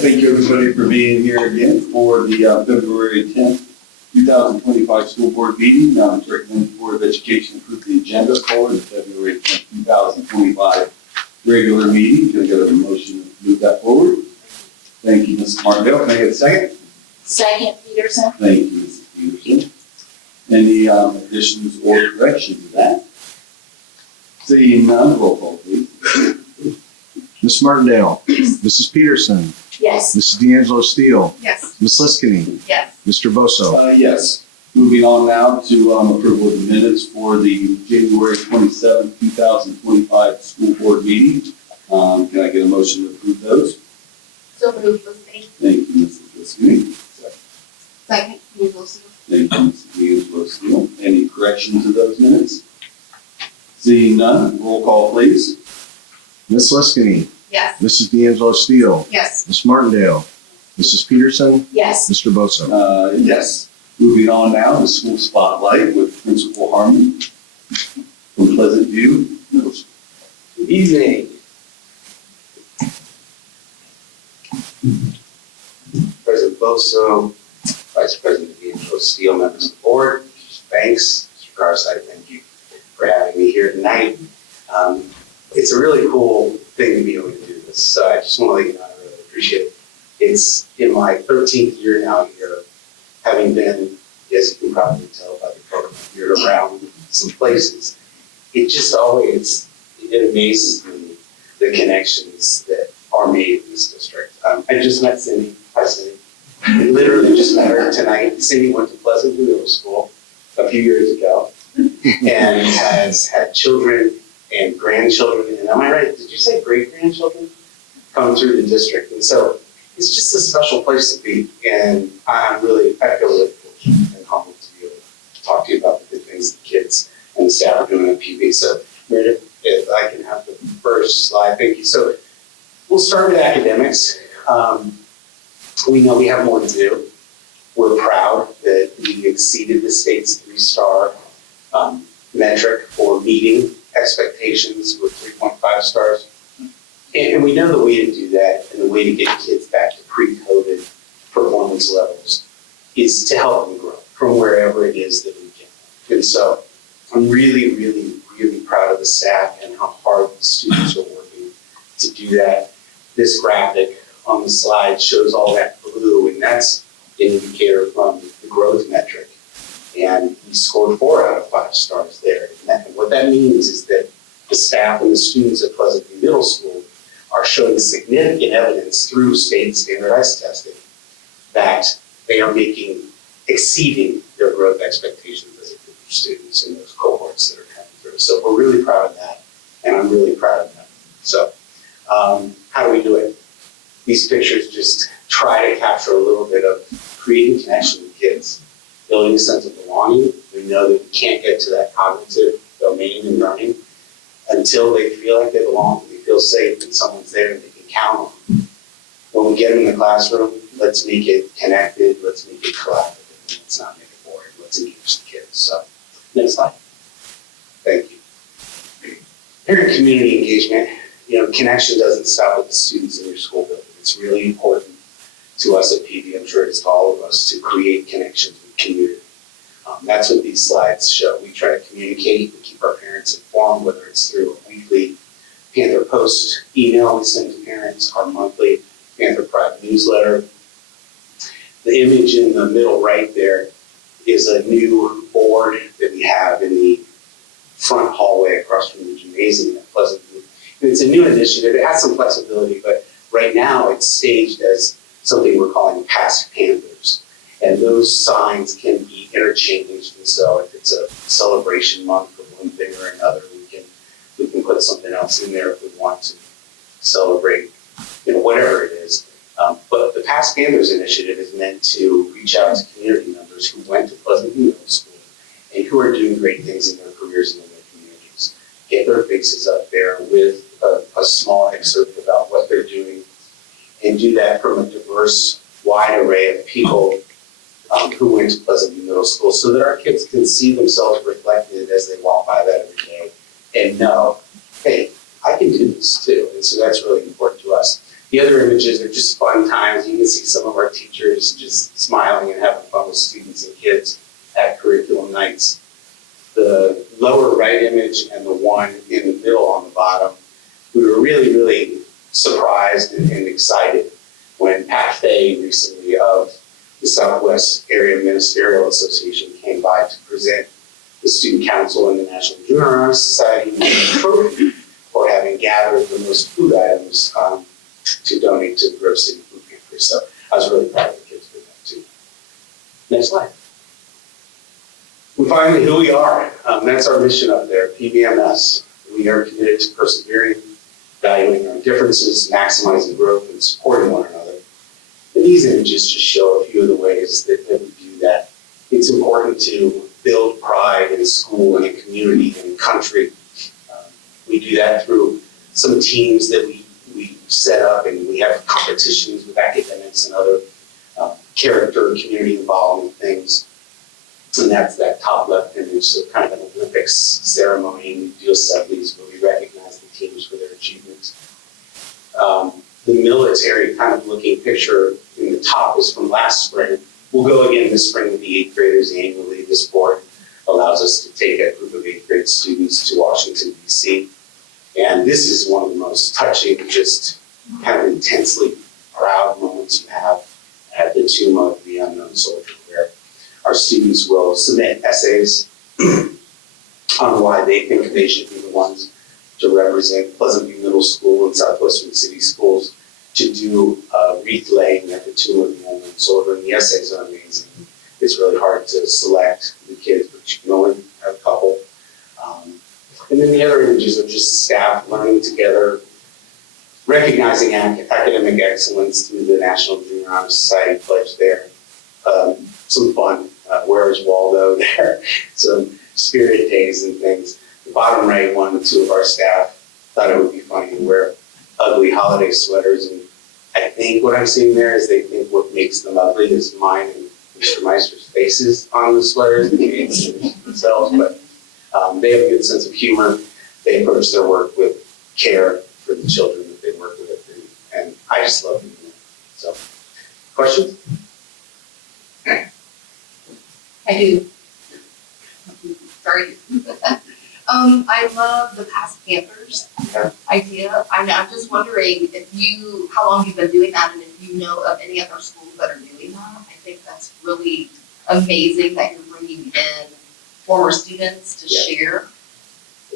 Thank you everybody for being here again for the February 10th, 2025 school board meeting. It's recommended the Board of Education approve the agenda for the February 10th, 2025 regular meeting. Can I get a motion to move that forward? Thank you, Mrs. Martindale. Can I get a second? Second, Peterson. Thank you, Mrs. Peterson. Any additions or corrections to that? Seeing none, roll call please. Ms. Martindale, Mrs. Peterson, Yes. Mrs. D'Angelo Steele, Yes. Ms. Liskini, Yes. Mr. Bosso. Yes. Moving on now to approval of the minutes for the January 27th, 2025 school board meeting. Can I get a motion to approve those? So moved, Liskini. Thank you, Mrs. Liskini. Second, Peterson. Thank you, Mrs. D'Angelo Steele. Any corrections to those minutes? Seeing none, roll call please. Ms. Liskini, Yes. Mrs. D'Angelo Steele, Yes. Ms. Martindale, Mrs. Peterson, Yes. Mr. Bosso. Yes. Moving on now to school spotlight with Principal Harmon from Pleasant View Middle School. Good evening. President Bosso, Vice President D'Angelo Steele, members of the board, Mr. Banks, Mr. Garside, thank you for having me here tonight. It's a really cool thing to be able to do this. So I just want to let you know I really appreciate it. It's in my 13th year now here, having been, as you can probably tell by the program, here around some places. It just always, it amazes me the connections that are made in this district. I just met Cindy. Hi, Cindy. I literally just met her tonight. Cindy went to Pleasant View Middle School a few years ago and has had children and grandchildren. And am I right? Did you say great-grandchildren? Coming through the district. And so it's just a special place to be. And I feel really fortunate and humbled to be able to talk to you about the good things the kids and the staff are doing at PV. So Meredith, if I can have the first slide, thank you. So we'll start with academics. We know we have more to do. We're proud that we exceeded the state's 3-star metric for meeting expectations with 3.5 stars. And we know the way to do that and the way to get kids back to pre-COVID performance levels is to help them grow from wherever it is that we can. And so I'm really, really, really proud of the staff and how hard the students are working to do that. This graphic on the slide shows all that blue, and that's an indicator from the growth metric. And we scored 4 out of 5 stars there. And what that means is that the staff and the students at Pleasant View Middle School are showing significant evidence through state standardized testing that they are exceeding their growth expectations as a group of students in those cohorts that are coming through. So we're really proud of that, and I'm really proud of them. So how do we do it? These pictures just try to capture a little bit of creating connection with kids, building a sense of belonging. We know that we can't get to that cognitive domain in learning until they feel like they belong, they feel safe, and someone's there and they can count on them. When we get them in the classroom, let's make it connected, let's make it collaborative, and let's not make it boring. Let's engage the kids. So, next slide. Thank you. Here in community engagement, connection doesn't stop with the students in your school building. It's really important to us at PV, I'm sure it's to all of us, to create connections with community. That's what these slides show. We try to communicate and keep our parents informed, whether it's through a weekly Panther Post email we send to parents, our monthly Panther Pride newsletter. The image in the middle right there is a new board that we have in the front hallway across from the gymnasium at Pleasant View. And it's a new initiative. It has some flexibility, but right now it's staged as something we're calling Past Panthers. And those signs can be interchanged. And so if it's a celebration month for one thing or another, we can put something else in there if we want to celebrate, whatever it is. But the Past Panthers initiative is meant to reach out to community members who went to Pleasant View Middle School and who are doing great things in their careers and in their communities. Get their faces up there with a small excerpt about what they're doing, and do that from a diverse, wide array of people who went to Pleasant View Middle School, so that our kids can see themselves reflected as they walk by that every day and know, hey, I can do this too. And so that's really important to us. The other images are just fun times. You can see some of our teachers just smiling and having fun with students and kids at curriculum nights. The lower right image and the one in the middle on the bottom, we were really, really surprised and excited when Pat Fay recently of the Southwest Area Ministerial Association came by to present the Student Council and the National Junior Honor Society with a trophy for having gathered the most food items to donate to the Grove City Food Pantry. So I was really proud of the kids for that too. Next slide. And finally, who we are. That's our mission up there, PBMS. We are committed to persevering, valuing our differences, maximizing growth, and supporting one another. And these images just show a few of the ways that we do that. It's important to build pride in school and in community and in country. We do that through some teams that we set up, and we have competitions with academics and other character and community involvement things. And that's that top left image, so kind of an Olympics ceremony. We do assemblies where we recognize the teams for their achievements. The military kind of looking picture in the top is from last spring. We'll go again this spring with the 8th graders annually. This board allows us to take a group of 8th grade students to Washington, D.C. And this is one of the most touching, just kind of intensely proud moments you have at the Tomb of the Unknown Soldier, where our students will submit essays on why they think they should be the ones to represent Pleasant View Middle School and Southwestern City Schools to do wreath laying at the Tomb of the Unknown Soldier. And the essays are amazing. It's really hard to select the kids, but you can only have a couple. And then the other images are just staff learning together, recognizing academic excellence through the National Junior Honor Society pledge there. Some fun, where is Waldo there? Some spirit days and things. The bottom right one, 2 of our staff thought it would be funny to wear ugly holiday sweaters. And I think what I'm seeing there is they think what makes them ugly is mine and Mr. Meister's faces on the sweaters. They hate themselves, but they have a good sense of humor. They approach their work with care for the children that they work with, and I just love doing it. So, questions? I do. Sorry. I love the Past Panthers idea. I'm just wondering how long you've been doing that, and if you know of any other schools that are doing that. I think that's really amazing that you're bringing in former students to share.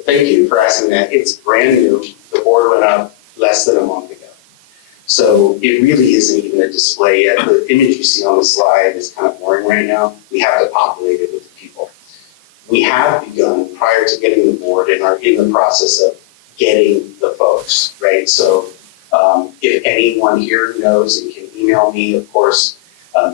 Thank you for asking that. It's brand new. The board went up less than a month ago. So it really isn't even a display yet. The image you see on the slide is kind of boring right now. We have to populate it with people. We have begun prior to getting the board and are in the process of getting the folks, right? So if anyone here knows and can email me, of course,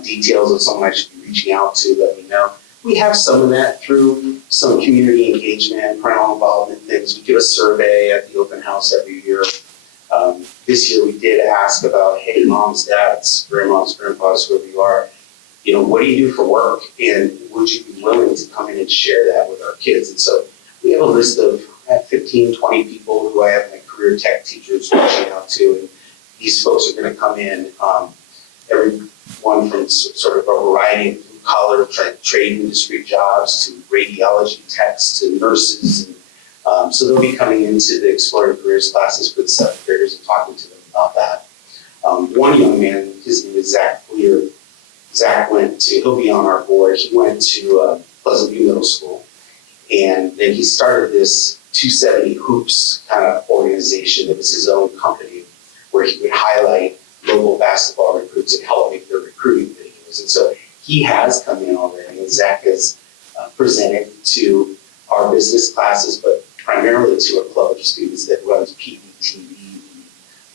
details of someone I should be reaching out to, let me know. We have some of that through some community engagement, parental involvement things. We do a survey at the open house every year. This year we did ask about, hey, moms, dads, grandmas, grandpas, whoever you are, what do you do for work? And would you be willing to come in and share that with our kids? And so we have a list of 15, 20 people who I have my career tech teachers reaching out to. And these folks are going to come in, everyone from sort of a variety of collar trade industry jobs to radiology techs to nurses. And so they'll be coming into the Exploring Careers classes for the 7th graders and talking to them about that. One young man, his name is Zach Clear. Zach he'll be on our board. He went to Pleasant View Middle School, and then he started this 270 Hoops kind of organization. It was his own company where he would highlight local basketball recruits and help make their recruiting videos. And so he has come in already, and Zach has presented to our business classes, but primarily to a club of students that runs PBTV,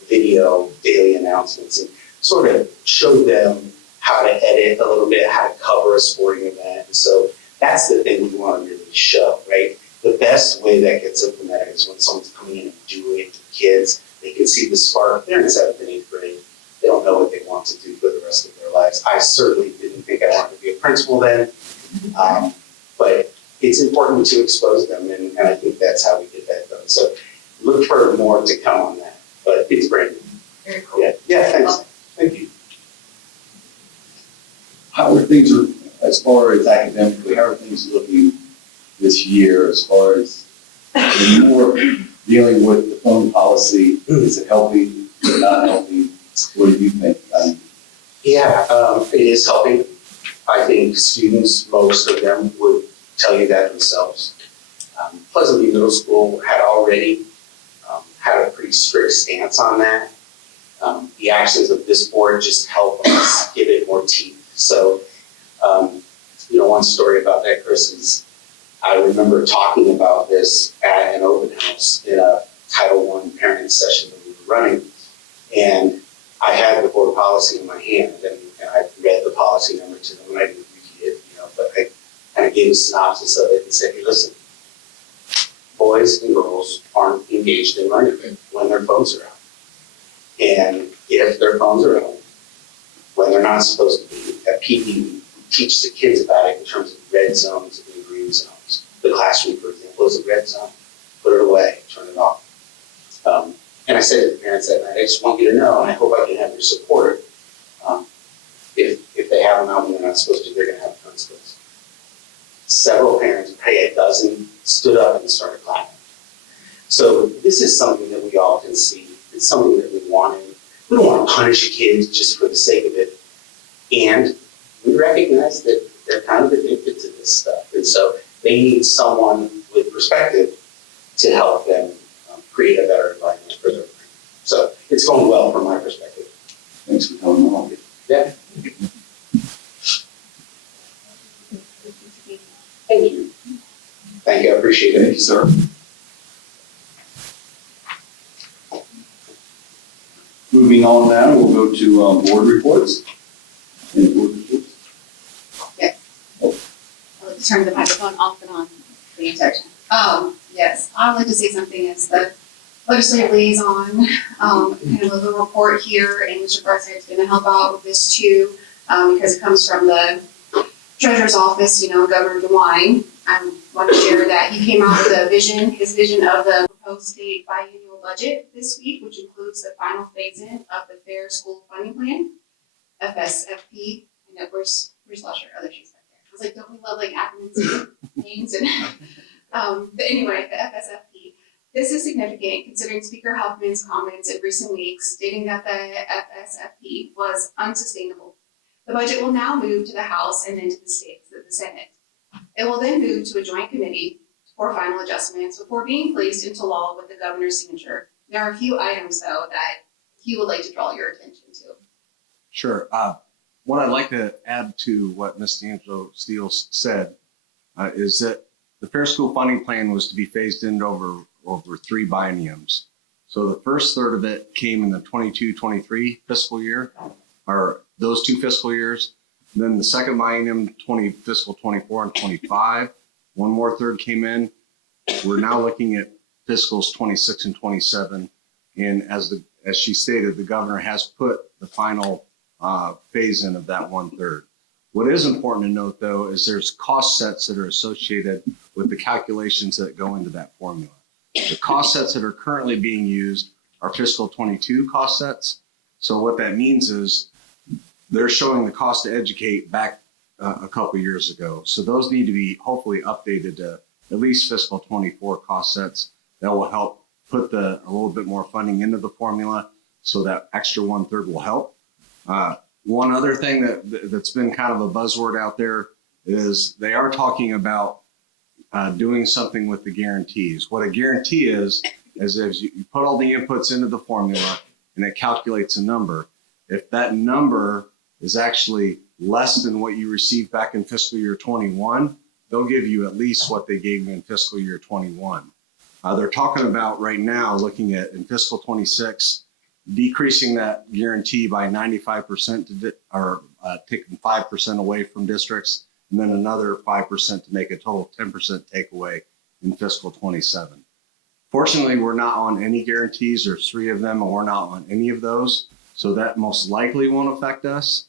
video, daily announcements, and sort of showed them how to edit a little bit, how to cover a sporting event. And so that's the thing we want to really show, right? The best way that gets implemented is when someone's coming in and doing it to kids. They can see the spark. They're in 7th and 8th grade. They don't know what they want to do for the rest of their lives. I certainly didn't think I wanted to be a principal then, but it's important to expose them, and I think that's how we get that done. So look for more to come on that, but it's brand new. Very cool. Yeah. Yeah, thanks. Thank you. How are things, as far as academically, how are things looking this year as far as more dealing with the phone policy? Is it helping, is it not helping? What do you think? Yeah, it is helping. I think students, most of them would tell you that themselves. Pleasant View Middle School had already had a pretty strict stance on that. The actions of this board just help us give it more teeth. So, one story about that, Chris, is I remember talking about this at an open house in a Title I parent session that we were running, and I had the board policy in my hand, and I read the policy number to them, and I didn't read it, but I kind of gave a synopsis of it and said, hey, listen, boys and girls aren't engaged in learning when their phones are out. And if their phones are out, when they're not supposed to be, at PD, we teach the kids about it in terms of red zones and green zones. The classroom, for example, is a red zone. Put it away, turn it off. And I said to the parents that night, I just want you to know, and I hope I can have your support. If they have them out when they're not supposed to, they're going to have consequences. Several parents, probably a dozen, stood up and started clapping. So this is something that we all can see. It's something that we want. We don't want to punish kids just for the sake of it. And we recognize that they're kind of addicted to this stuff. And so they need someone with perspective to help them create a better environment for their learning. So it's going well from my perspective. Thanks for coming along. Yeah. Thank you. Thank you, I appreciate Thank it. you, sir. Moving on now, we'll go to board reports. Any board reports? I'll like to turn the microphone off and on for the intersection. Yes, I would like to say something as the legislative liaison, kind of a report here, and Mr. Garcia is going to help out with this too, because it comes from the treasurer's office, Governor DeWine. I want to share that he came out with his vision of the proposed state biennial budget this week, which includes the final phase-in of the Fair School Funding Plan, FSFP. And where's Lusher? Oh, there she's back there. I was like, don't we love like acronyms and names and but anyway, the FSFP. This is significant considering Speaker Huffman's comments in recent weeks stating that the FSFP was unsustainable. The budget will now move to the House and then to the Senate. It will then move to a joint committee for final adjustments before being placed into law with the governor's signature. There are a few items, though, that he would like to draw your attention to. Sure. What I'd like to add to what Ms. D'Angelo Steele said is that the Fair School Funding Plan was to be phased in over 3 bienniums. So the first third of it came in the 22-23 fiscal year, or those 2 fiscal years. Then the second biennium, fiscal 24 and 25, one more third came in. We're now looking at fiscals 26 and 27. And as she stated, the governor has put the final phase in of that 1/3. What is important to note, though, is there's cost sets that are associated with the calculations that go into that formula. The cost sets that are currently being used are fiscal 22 cost sets. So what that means is they're showing the cost to educate back a couple years ago. So those need to be hopefully updated to at least fiscal 24 cost sets that will help put a little bit more funding into the formula so that extra 1/3 will help. One other thing that's been kind of a buzzword out there is they are talking about doing something with the guarantees. What a guarantee is if you put all the inputs into the formula and it calculates a number. If that number is actually less than what you received back in fiscal year 21, they'll give you at least what they gave you in fiscal year 21. They're talking about right now, looking at in fiscal 26, decreasing that guarantee by 95% or taking 5% away from districts, and then another 5% to make a total 10% takeaway in fiscal 27. Fortunately, we're not on any guarantees. There's 3 of them, and we're not on any of those. So that most likely won't affect us.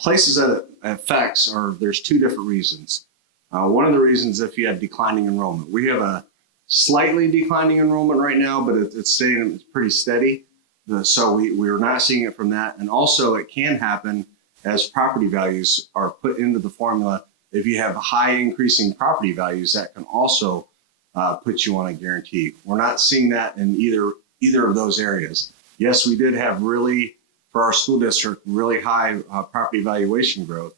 Places that it affects there's 2 different reasons. One of the reasons if you have declining enrollment. We have a slightly declining enrollment right now, but it's staying pretty steady. So we're not seeing it from that. And also it can happen as property values are put into the formula. If you have high increasing property values, that can also put you on a guarantee. We're not seeing that in either of those areas. Yes, we did have really, for our school district, really high property valuation growth.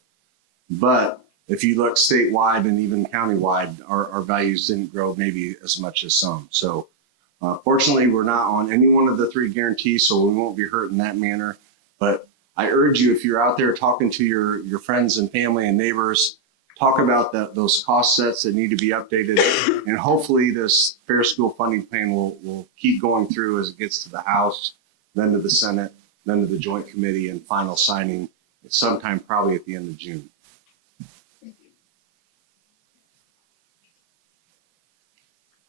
But if you look statewide and even countywide, our values didn't grow maybe as much as some. So fortunately, we're not on any one of the three guarantees, so we won't be hurt in that manner. But I urge you, if you're out there talking to your friends and family and neighbors, talk about those cost sets that need to be updated. And hopefully this Fair School Funding Plan will keep going through as it gets to the House, then to the Senate, then to the Joint Committee, and final signing sometime probably at the end of June.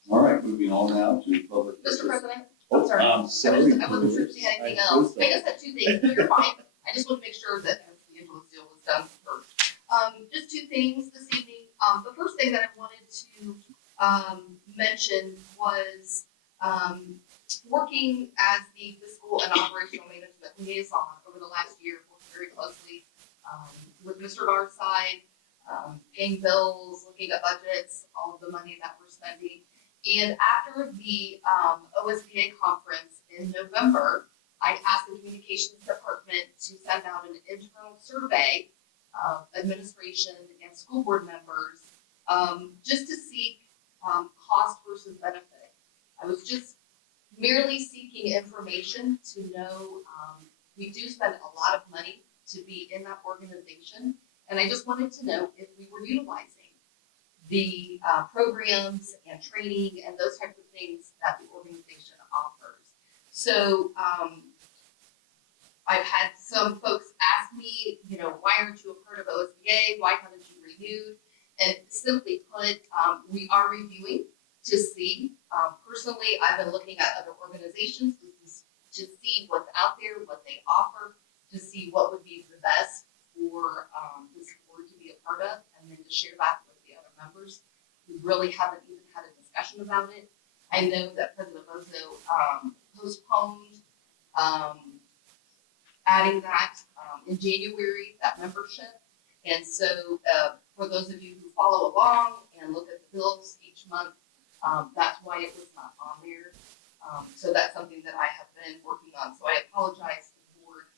All right, moving on now to public. Mr. President, Oh, I'm sorry. I'm sorry. I wasn't sure if you had anything I'm else. so I just had two things, but you're fine. I just want to make sure that the Angela deal was done first. Just two things this evening. The first thing that I wanted to mention was working as the fiscal and operational management liaison over the last year, worked very closely with Mr. Garside, paying bills, looking at budgets, all of the money that we're spending. And after the OSBA conference in November, I asked the communications department to send out an internal survey of administration and school board members just to seek cost versus benefit. I was just merely seeking information to know we do spend a lot of money to be in that organization, and I just wanted to know if we were utilizing the programs and training and those types of things that the organization offers. So I've had some folks ask me, why aren't you a part of OSBA? Why haven't you renewed? And simply put, we are reviewing to see. Personally, I've been looking at other organizations to see what's out there, what they offer, to see what would be the best for this board to be a part of, and then to share that with the other members. We really haven't even had a discussion about it. I know that President Bozo postponed adding that in January, that membership. And so for those of you who follow along and look at the bills each month, that's why it was not on there. So that's something that I have been working on. So I apologize to the board.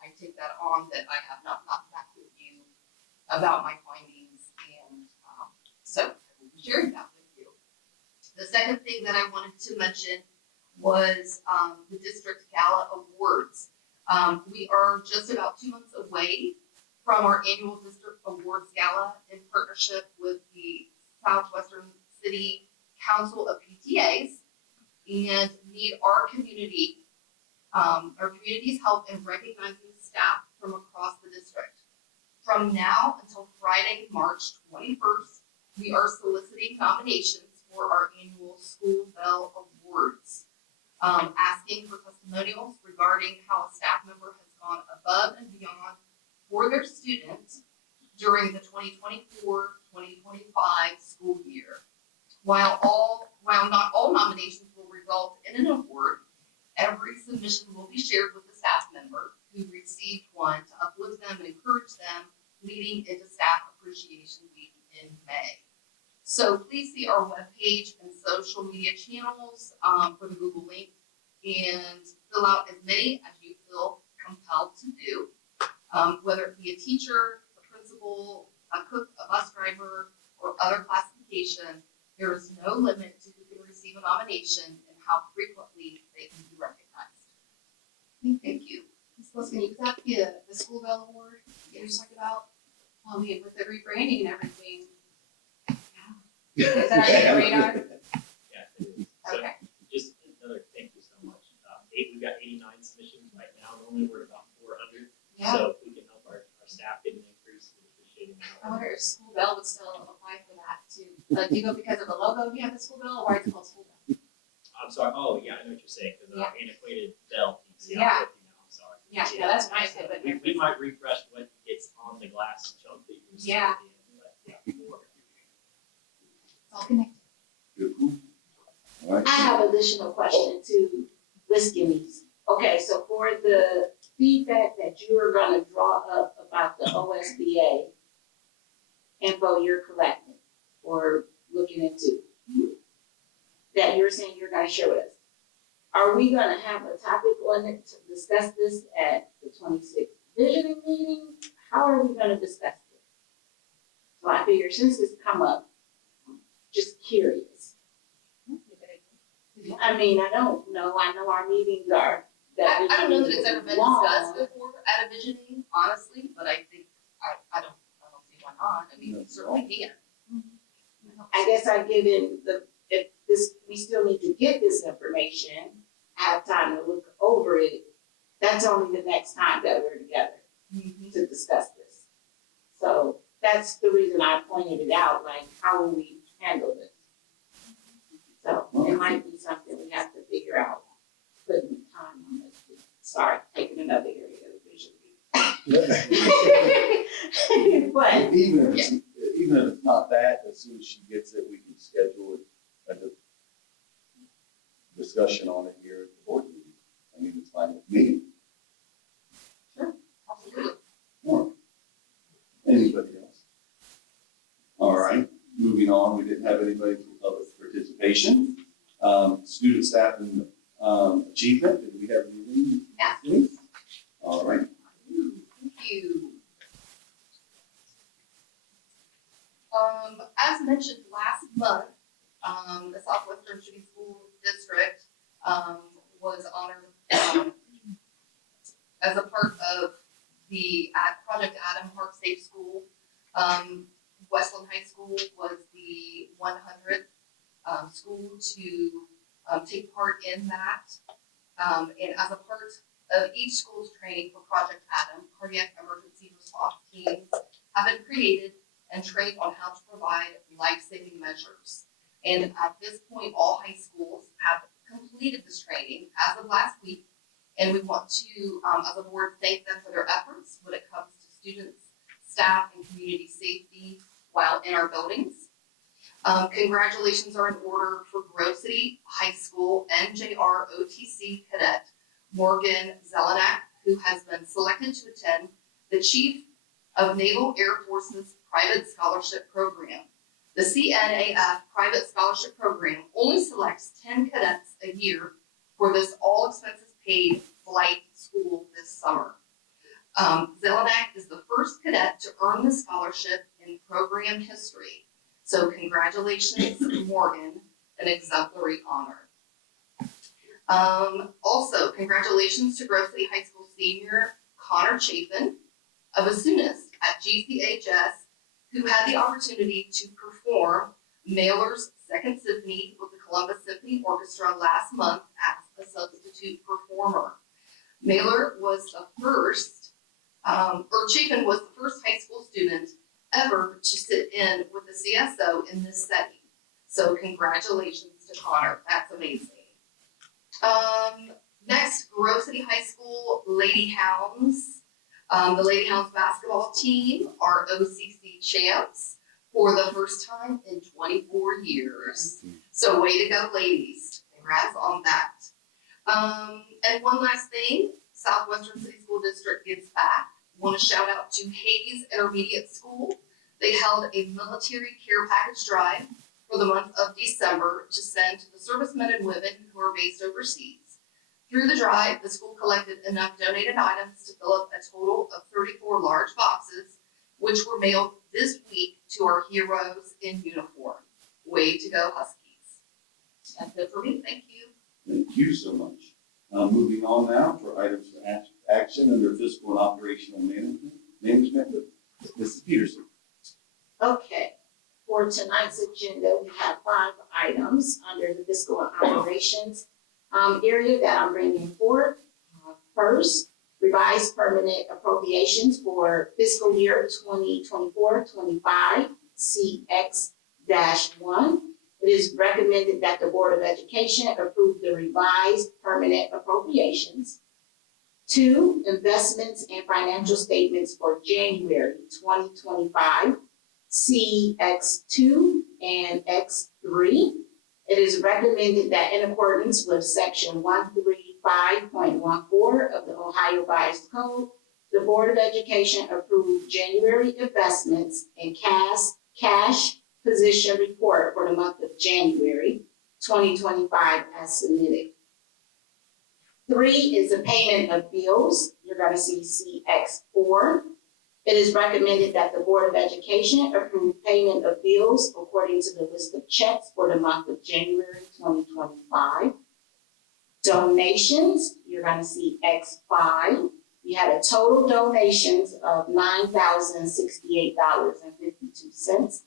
I take that on that I have not gotten back with you about my findings. And so I will be sharing that with you. The second thing that I wanted to mention was the district gala awards. We are just about 2 months away from our annual district awards gala in partnership with the Southwestern City Council of PTAs, and need our community's help in recognizing staff from across the district. From now until Friday, March 21st, we are soliciting nominations for our annual School Bell Awards, asking for testimonials regarding how a staff member has gone above and beyond for their students during the 2024-2025 school year. While not all nominations will result in an award, every submission will be shared with the staff member who received one to uplift them and encourage them leading into Staff Appreciation Week in May. So please see our webpage and social media channels for the Google link, and fill out as many as you feel compelled to do, whether it be a teacher, a principal, a cook, a bus driver, or other classification. There is no limit to who can receive a nomination and how frequently they can be recognized. Thank you. Ms. Luskin, you got the School Bell Award that you just talked about? With the rebranding and everything. Yeah. Is that on your radar? Yeah, it is. So Okay. just another thank you so much. We've got 89 submissions right now. Normally we're about 400. Yeah. So if we can help our staff get an increase, we appreciate it. I wonder if School Bell would still apply for that too. Do you go because of the logo? Do you have the School Bell, or why is it called School Bell? I'm sorry. Oh, yeah, I know what you're saying. Because Yeah. antiquated bell. See, Yeah. I'm with you now. I'm sorry. Yeah, that's nice, but we might refresh what gets on the glass chunk that you receive. Yeah. But yeah, we'll work. It's all connected. Good. All right. I have an additional question to Ms. Gimmies. Okay, so for the feedback that you are gonna draw up about the OSBA info you're collecting or looking into, that you're saying you're gonna share with us, are we gonna have a topic on it to discuss this at the 26th visioning meeting? How are we gonna discuss this? So I figure since this come up, I'm just curious. I mean, I don't know, I know our meetings are. I don't know that it's ever been long. discussed before at a visioning, honestly, but I think, I don't see why not, I mean, we certainly can. I guess I given if this, we still need to get this information, have time to look over it, that's only the next time that we're together to discuss this. So that's the reason I pointed it out, like, how will we handle this? So it might be something we have to figure out, putting time on this, to start taking another area of vision. But, Even if it's not that, as soon as she gets it, we can schedule it, a discussion on it here at the board meeting. I mean, it's fine with me. Absolutely. All right. Anybody else? All right, moving on, we didn't have anybody for public participation. Student, staff, and achievement, did we have anything? Yeah. All right. Thank you. As mentioned last month, the Southwestern City School District, was honored, as a part of the Project Adam Park Safe School. Westland High School was the 100th, school to, take part in that. And as a part of each school's training for Project Adam, cardiac emergency response teams have been created and trained on how to provide life-saving measures. And at this point, all high schools have completed this training as of last week. And we want to, as a board, thank them for their efforts when it comes to students, staff, and community safety while in our buildings. Congratulations are in order for Grove City High School NJR OTC cadet Morgan Zelenak, who has been selected to attend the Chief of Naval Air Force's Private Scholarship Program. The CNAF Private Scholarship Program only selects 10 cadets a year for this all expenses paid flight school this summer. Zelenak is the first cadet to earn the scholarship in program history. So congratulations, Morgan, an exemplary honor. Also, congratulations to Grove City High School senior Connor Chapin, a bassoonist at GCHS, who had the opportunity to perform Mailer's Second Symphony with the Columbus Symphony Orchestra last month as a substitute performer. Mailer was the first, Chapin was the first high school student ever to sit in with the CSO in this setting. So congratulations to Connor, that's amazing. Next, Grove City High School Lady Hounds. The Lady Hounds basketball team are OCC champs for the first time in 24 years. So way to go, ladies. Congrats on that. And one last thing, Southwestern City School District gives back. Want to shout out to Hayes Intermediate School. They held a military care package drive for the month of December to send to the servicemen and women who are based overseas. Through the drive, the school collected enough donated items to fill up a total of 34 large boxes, which were mailed this week to our heroes in uniform. Way to go, Huskies. That's it for me, thank you. Thank you so much. Moving on now for items for action under fiscal and operational management with Mrs. Peterson. okay, for tonight's agenda, we have 5 items under the fiscal and operations area that I'm bringing forth. First, revised permanent appropriations for fiscal year 2024-25, CX-1. It is recommended that the Board of Education approve the revised permanent appropriations. 2, investments and financial statements for January 2025, CX2 and X3. It is recommended that in accordance with Section 132 5.14 of the Ohio Revised Code, the Board of Education approved January investments and cash position report for the month of January 2025 as submitted. 3 is the payment of bills. You're going to see CX4. It is recommended that the Board of Education approve payment of bills according to the list of checks for the month of January 2025. Donations, you're going to see X5. We had a total donations of $9,068.52.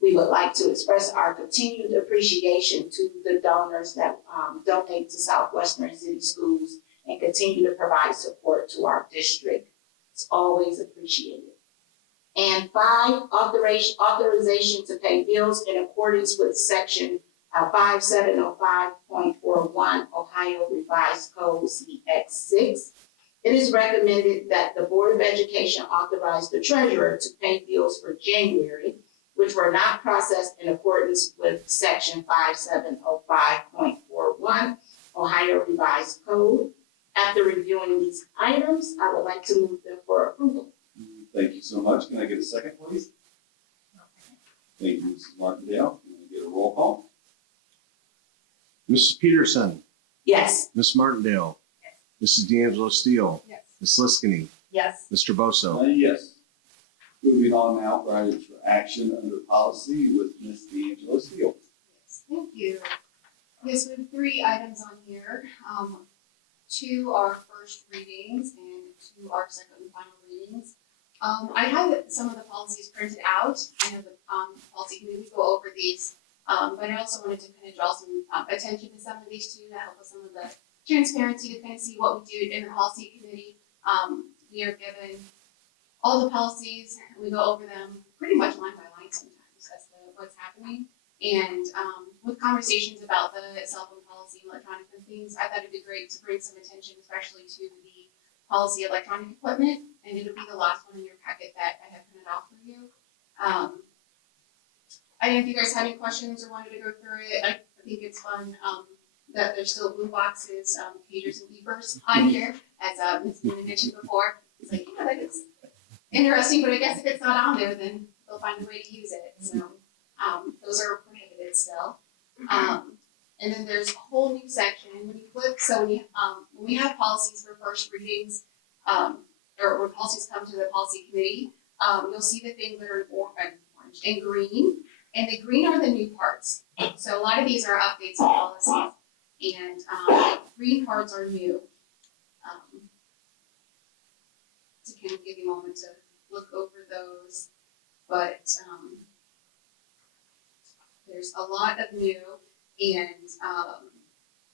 We would like to express our continued appreciation to the donors that donate to Southwestern City Schools and continue to provide support to our district. It's always appreciated. And 5, authorization to pay bills in accordance with section 5705.41 Ohio Revised Code CX6. It is recommended that the Board of Education authorize the treasurer to pay bills for January, which were not processed in accordance with section 5705.41 Ohio Revised Code. After reviewing these items, I would like to move them for approval. Thank you so much. Can I get a second, please? Thank you, Mrs. Martindale. Can I get a roll call? Mrs. Peterson, Yes. Ms. Martindale, Mrs. D'Angelo Steele, Yes. Ms. Liskini, Yes. Mr. Bosso. Yes. Moving on now for items for action under policy with Ms. D'Angelo Steele. Yes, thank you. Yes, we have 3 items on here. 2 are first readings and 2 are second and final readings. I have some of the policies printed out. I know the policy committee will go over these, but I also wanted to kind of draw some attention to some of these too, to help with some of the transparency to kind of see what we do in the policy committee. We are given all the policies and we go over them pretty much line by line sometimes as to what's happening. And with conversations about the cell phone policy, electronic and things, I thought it'd be great to bring some attention, especially to the policy electronic equipment, and it'll be the last one in your packet that I have printed off for you. I don't know if you guys had any questions or wanted to go through it. I think it's fun that there's still blue boxes, pagers and beepers on here, as Ms. Moon mentioned before. It's like, yeah, that is interesting, but I guess if it's not on there, then they'll find a way to use it. So those are prohibited still. And then there's a whole new section when you flip. So when we have policies for first readings, or when policies come to the policy committee, you'll see the things that are orange and green. And the green are the new parts. So a lot of these are updates to policies, and green parts are new. To kind of give you a moment to look over those, but there's a lot of new, and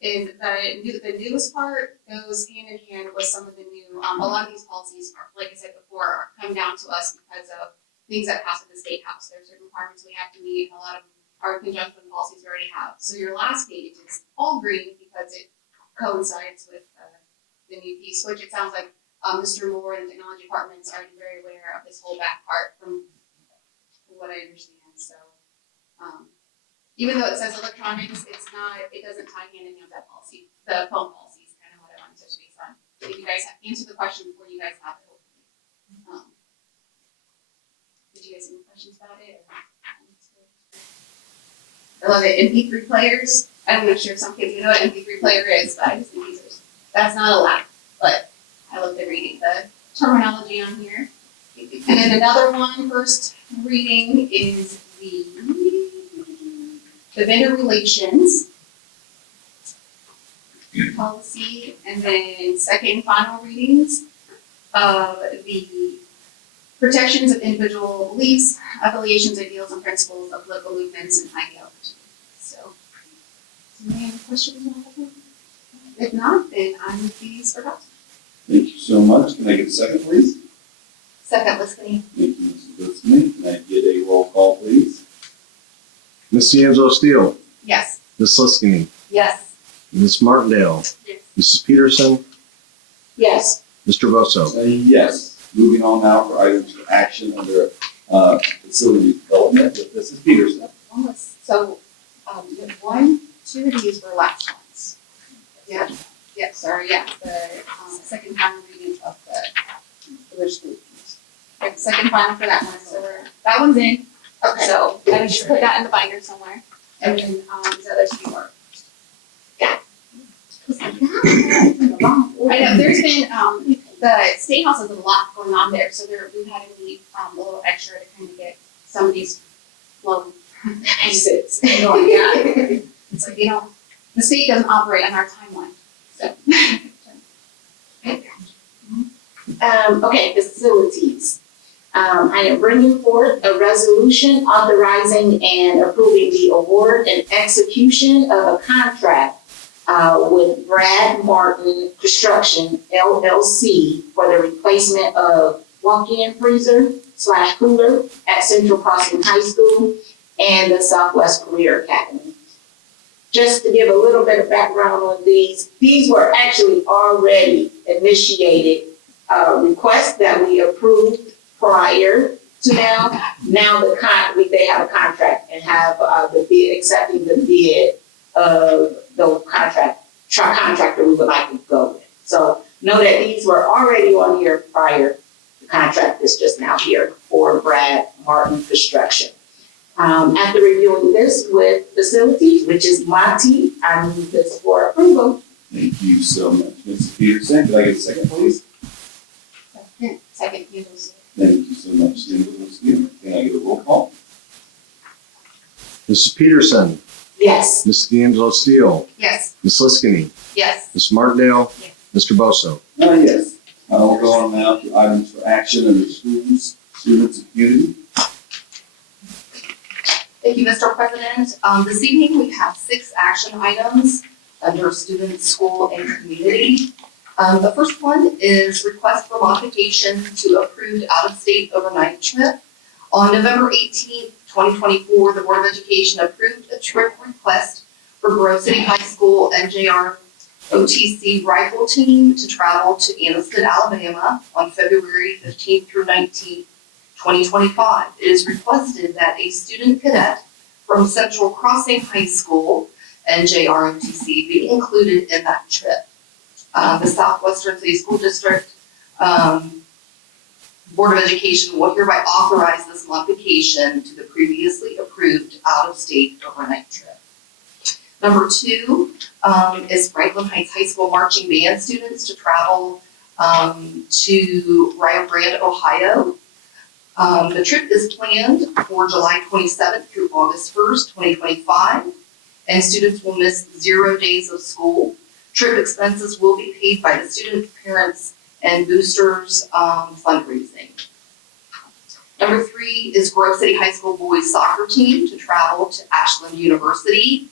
the newest part goes hand in hand with some of the new. A lot of these policies, like I said before, are coming down to us because of things that pass at the State House. There's certain requirements we have to meet, and a lot of them are in conjunction with policies we already have. So your last page is all green because it coincides with the new piece, which it sounds like Mr. Moore and the technology department is already very aware of this whole back part from what I understand. So even though it says electronics, it doesn't tie hand in hand with that policy. The phone policy is kind of what I want to touch base on. If you guys answer the question before you guys have it, hopefully. Did you guys have any questions about it? I love it. MP3 players. I'm not sure if some kids know what an MP3 player is, but I just think that's not allowed. But I love the reading, the terminology on here. And then another one, first reading, is the vendor relations policy, and then second final readings of the protections of individual beliefs, affiliations, ideals, and principles of political movements and ideology. So, do you have any questions about that? If not, then I move these for adoption. Thank you so much. Can I get a second, please? Second, listening. Thank you, Mrs. Liskini. Can I get a roll call, please? Ms. D'Angelo Steele, Yes. Ms. Liskini, Yes. Ms. Martindale, Yes. Mrs. Peterson, Yes. Mr. Bosso. Yes. Moving on now for items for action under facility development with Mrs. Peterson. So, 1, 2 of these were last ones. Yeah. Yeah, sorry, yeah, the, second final reading of the English group. The second final for that one, so that one's in. Okay. So, I just put that in the binder somewhere, and then, the other two more. I know, there's been, the State House has a lot going on there, so we've had to need, a little extra to kind of get some of these low exits going, yeah. It's like, the state doesn't operate on our timeline, so. Okay, facilities. I am bringing forth a resolution authorizing and approving the award and execution of a contract with Brad Martin Construction LLC for the replacement of walk-in freezer / cooler at Central Crossing High School and the Southwest Career Academy. Just to give a little bit of background on these were actually already initiated requests that we approved prior to now. Now they have a contract and have the bid, accepting the bid of the contractor we would like to go with. So know that these were already on here prior. The contract is just now here for Brad Martin Construction. After reviewing this with facilities, which is Monty, I move this for approval. Thank you so much, Mrs. Peterson. Could I get a second, please? Second, Eagles. Thank you so much, D'Angelo Steele. Can I get a roll call? Mrs. Peterson, Yes. Mrs. D'Angelo Steele, Yes. Ms. Liskini, Yes. Ms. Martindale, Yes. Mr. Bosso. Yes. We'll go on now to items for action under schools, students, and community. Thank you, Mr. President. This evening, we have 6 action items under student, school, and community. The first one is request for modification to approved out-of-state overnight trip. On November 18th, 2024, the Board of Education approved a trip request for Grove City High School NJR OTC rifle team to travel to Anniston, Alabama on February 15th through 19th, 2025. It is requested that a student cadet from Central Crossing High School NJR OTC be included in that trip. The Southwestern City School District Board of Education will hereby authorize this modification to the previously approved out-of-state overnight trip. Number 2 is Franklin Heights High School marching band students to travel to Rio Grande, Ohio. The trip is planned for July 27th through August 1st, 2025, and students will miss 0 days of school. Trip expenses will be paid by the students, parents, and boosters fundraising. Number 3 is Grove City High School boys soccer team to travel to Ashland University.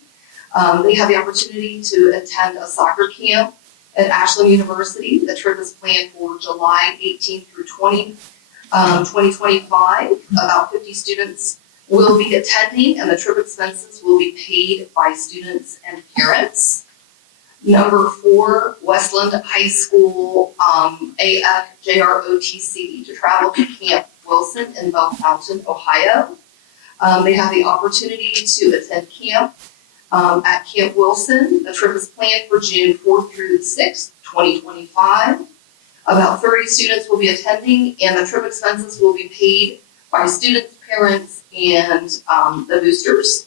They have the opportunity to attend a soccer camp at Ashland University. The trip is planned for July 18th through 2025. About 50 students will be attending, and the trip expenses will be paid by students and parents. Number 4, Westland High School AF JROTC to travel to Camp Wilson in Belle Fountain, Ohio. They have the opportunity to attend camp at Camp Wilson. The trip is planned for June 4th through 6th, 2025. About 30 students will be attending, and the trip expenses will be paid by students, parents, and the boosters.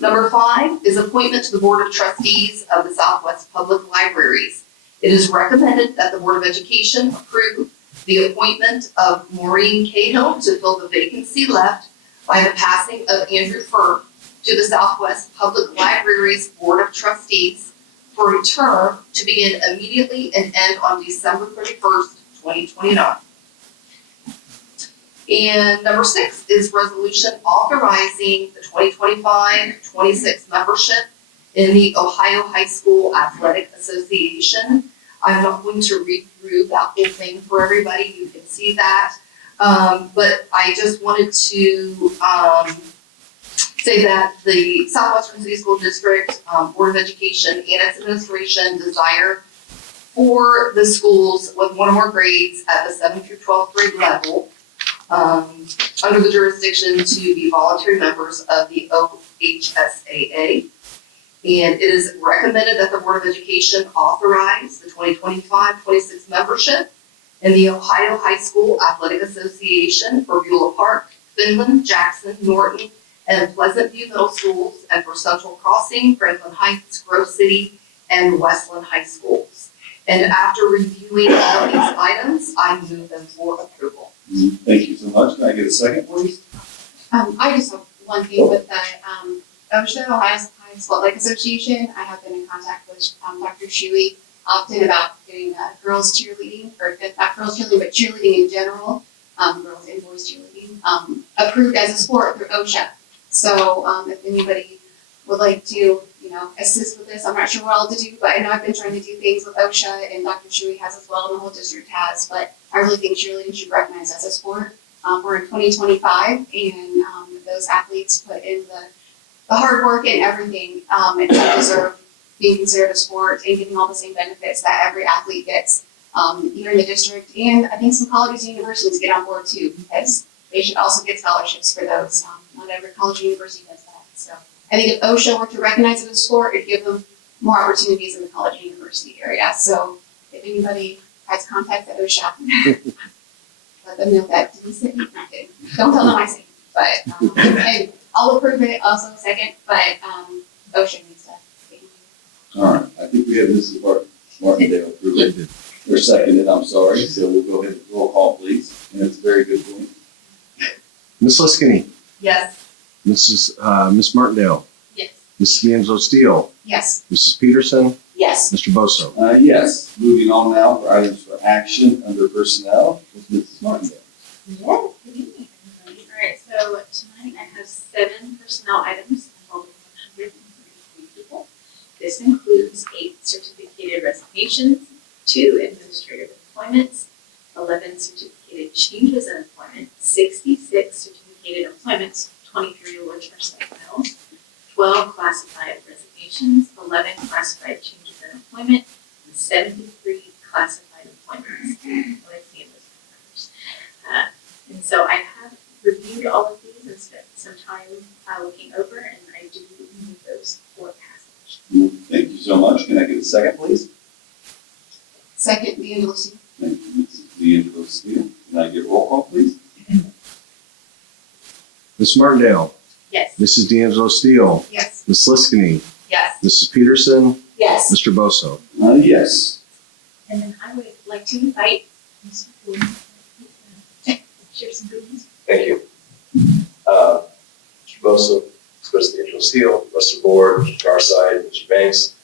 Number 5 is appointment to the Board of Trustees of the Southwest Public Libraries. It is recommended that the Board of Education approve the appointment of Maureen Cahill to fill the vacancy left by the passing of Andrew Furr to the Southwest Public Libraries Board of Trustees for a term to begin immediately and end on December 31st, 2029. And number 6 is resolution authorizing the 2025-26 membership in the Ohio High School Athletic Association. I'm not going to read through that whole thing for everybody. You can see that. But I just wanted to say that the Southwestern City School District Board of Education and its administration desire for the schools with one or more grades at the 7th through 12th grade level under the jurisdiction to be voluntary members of the OHSAA. And it is recommended that the Board of Education authorize the 2025-26 membership in the Ohio High School Athletic Association for Beulah Park, Finland, Jackson, Norton, and Pleasant View Middle Schools, and for Central Crossing, Franklin Heights, Grove City, and Westland High Schools. And after reviewing all of these items, I move them for approval. Thank you so much. Can I get a second, please? I just have one thing with the, OSHA, Ohio High School Athletic Association. I have been in contact with, Dr. Shuey often about doing, girls cheerleading, or not girls cheerleading, but cheerleading in general, girls and boys cheerleading, approved as a sport through OSHA. So, if anybody would like to, assist with this, I'm not sure what all to do, but I know I've been trying to do things with OSHA, and Dr. Shuey has as well, and the whole district has, but I really think cheerleading should be recognized as a sport. We're in 2025, and those athletes put in the hard work and everything, and they deserve being considered a sport and getting all the same benefits that every athlete gets here in the district. And I think some colleges and universities get on board too, because they should also get scholarships for those. Not every college or university does that. So I think if OSHA were to recognize it as a sport, it'd give them more opportunities in the college and university area. So if anybody has contacts at OSHA, let them know that Denise said you did. Don't tell them I said, but and I'll approve it also second, but OSHA needs to. All right, I think we have Mrs. Martindale approve it. Or seconded, I'm sorry, so we'll go ahead and roll call, please. And it's a very good point. Ms. Liskini, Yes. Ms. Martindale, Yes. Mrs. D'Angelo Steele, Yes. Mrs. Peterson, Yes. Mr. Bosso. Yes, moving on now for items for action under personnel with Mrs. Martindale. Yes, good evening, everybody. All right, so tonight I have 7 personnel items involving 133 people. This includes 8 certificated resignations, 2 administrative employments, 11 certificated changes in employment, 66 certificated employments, 23 of which are supplementals, 12 classified resignations, 11 classified changes in employment, and 73 classified appointments. I like seeing those numbers. And so I have reviewed all of these and spent some time looking over, and I do move those for passage. Thank you so much. Can I get a second, please? Second, D'Angelo Steele. Thank you, Mrs. D'Angelo Steele. Can I get roll call, please? Ms. Martindale, Yes. Mrs. D'Angelo Steele, Yes. Ms. Liskini, Yes. Mrs. Peterson, Yes. Mr. Bosso. Yes. And then I would like to invite Mr. Boone to share some good news. Thank you. Mr. Bosso, Mr. D'Angelo Steele, rest of the board, Mr. Garside, Mr. Banks.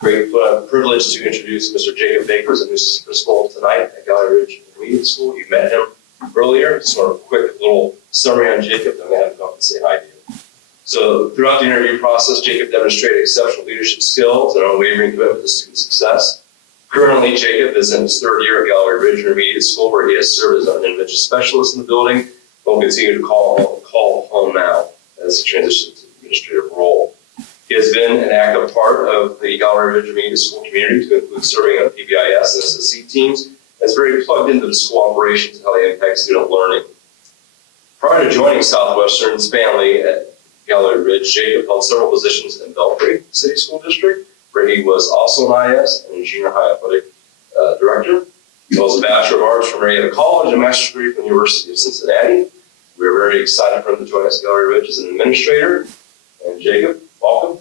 Great privilege to introduce Mr. Jacob Baker as a new assistant principal tonight at Gallery Ridge Intermediate School. You met him earlier. Just want a quick little summary on Jacob, then we have him come up and say hi to you. So throughout the interview process, Jacob demonstrated exceptional leadership skills and unwavering commitment to student success. Currently, Jacob is in his 3rd year at Gallery Ridge Intermediate School, where he has served as an intervention specialist in the building, and will continue to call home now as he transitions to the administrative role. He has been an active part of the Gallery Ridge Intermediate School community, to include serving on PBIS and SSC teams, and is very plugged into the school operations and how they impact student learning. Prior to joining Southwestern's family at Gallery Ridge, Jacob held several positions in Belgrade City School District, where he was also an IS and a junior high athletic director. He holds a Bachelor of Arts from Marietta College and a master's degree from the University of Cincinnati. We're very excited for him to join us at Gallery Ridge as an administrator. And Jacob, welcome.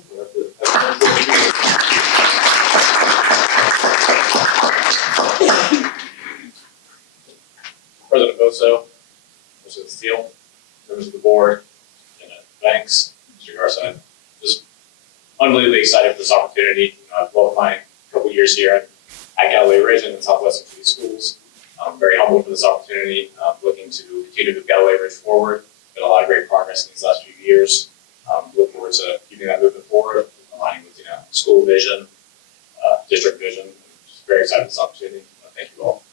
President Bosso, Mr. Steele, members of the board, and Banks, Mr. Garside. Just unbelievably excited for this opportunity. I've loved my couple years here at Galway Ridge and in Southwestern City Schools. I'm very humbled for this opportunity. Looking to continue to move Galway Ridge forward. Been a lot of great progress in these last few years. Look forward to keeping that moving forward, aligning with school vision, district vision. Just very excited for this opportunity. Thank you all.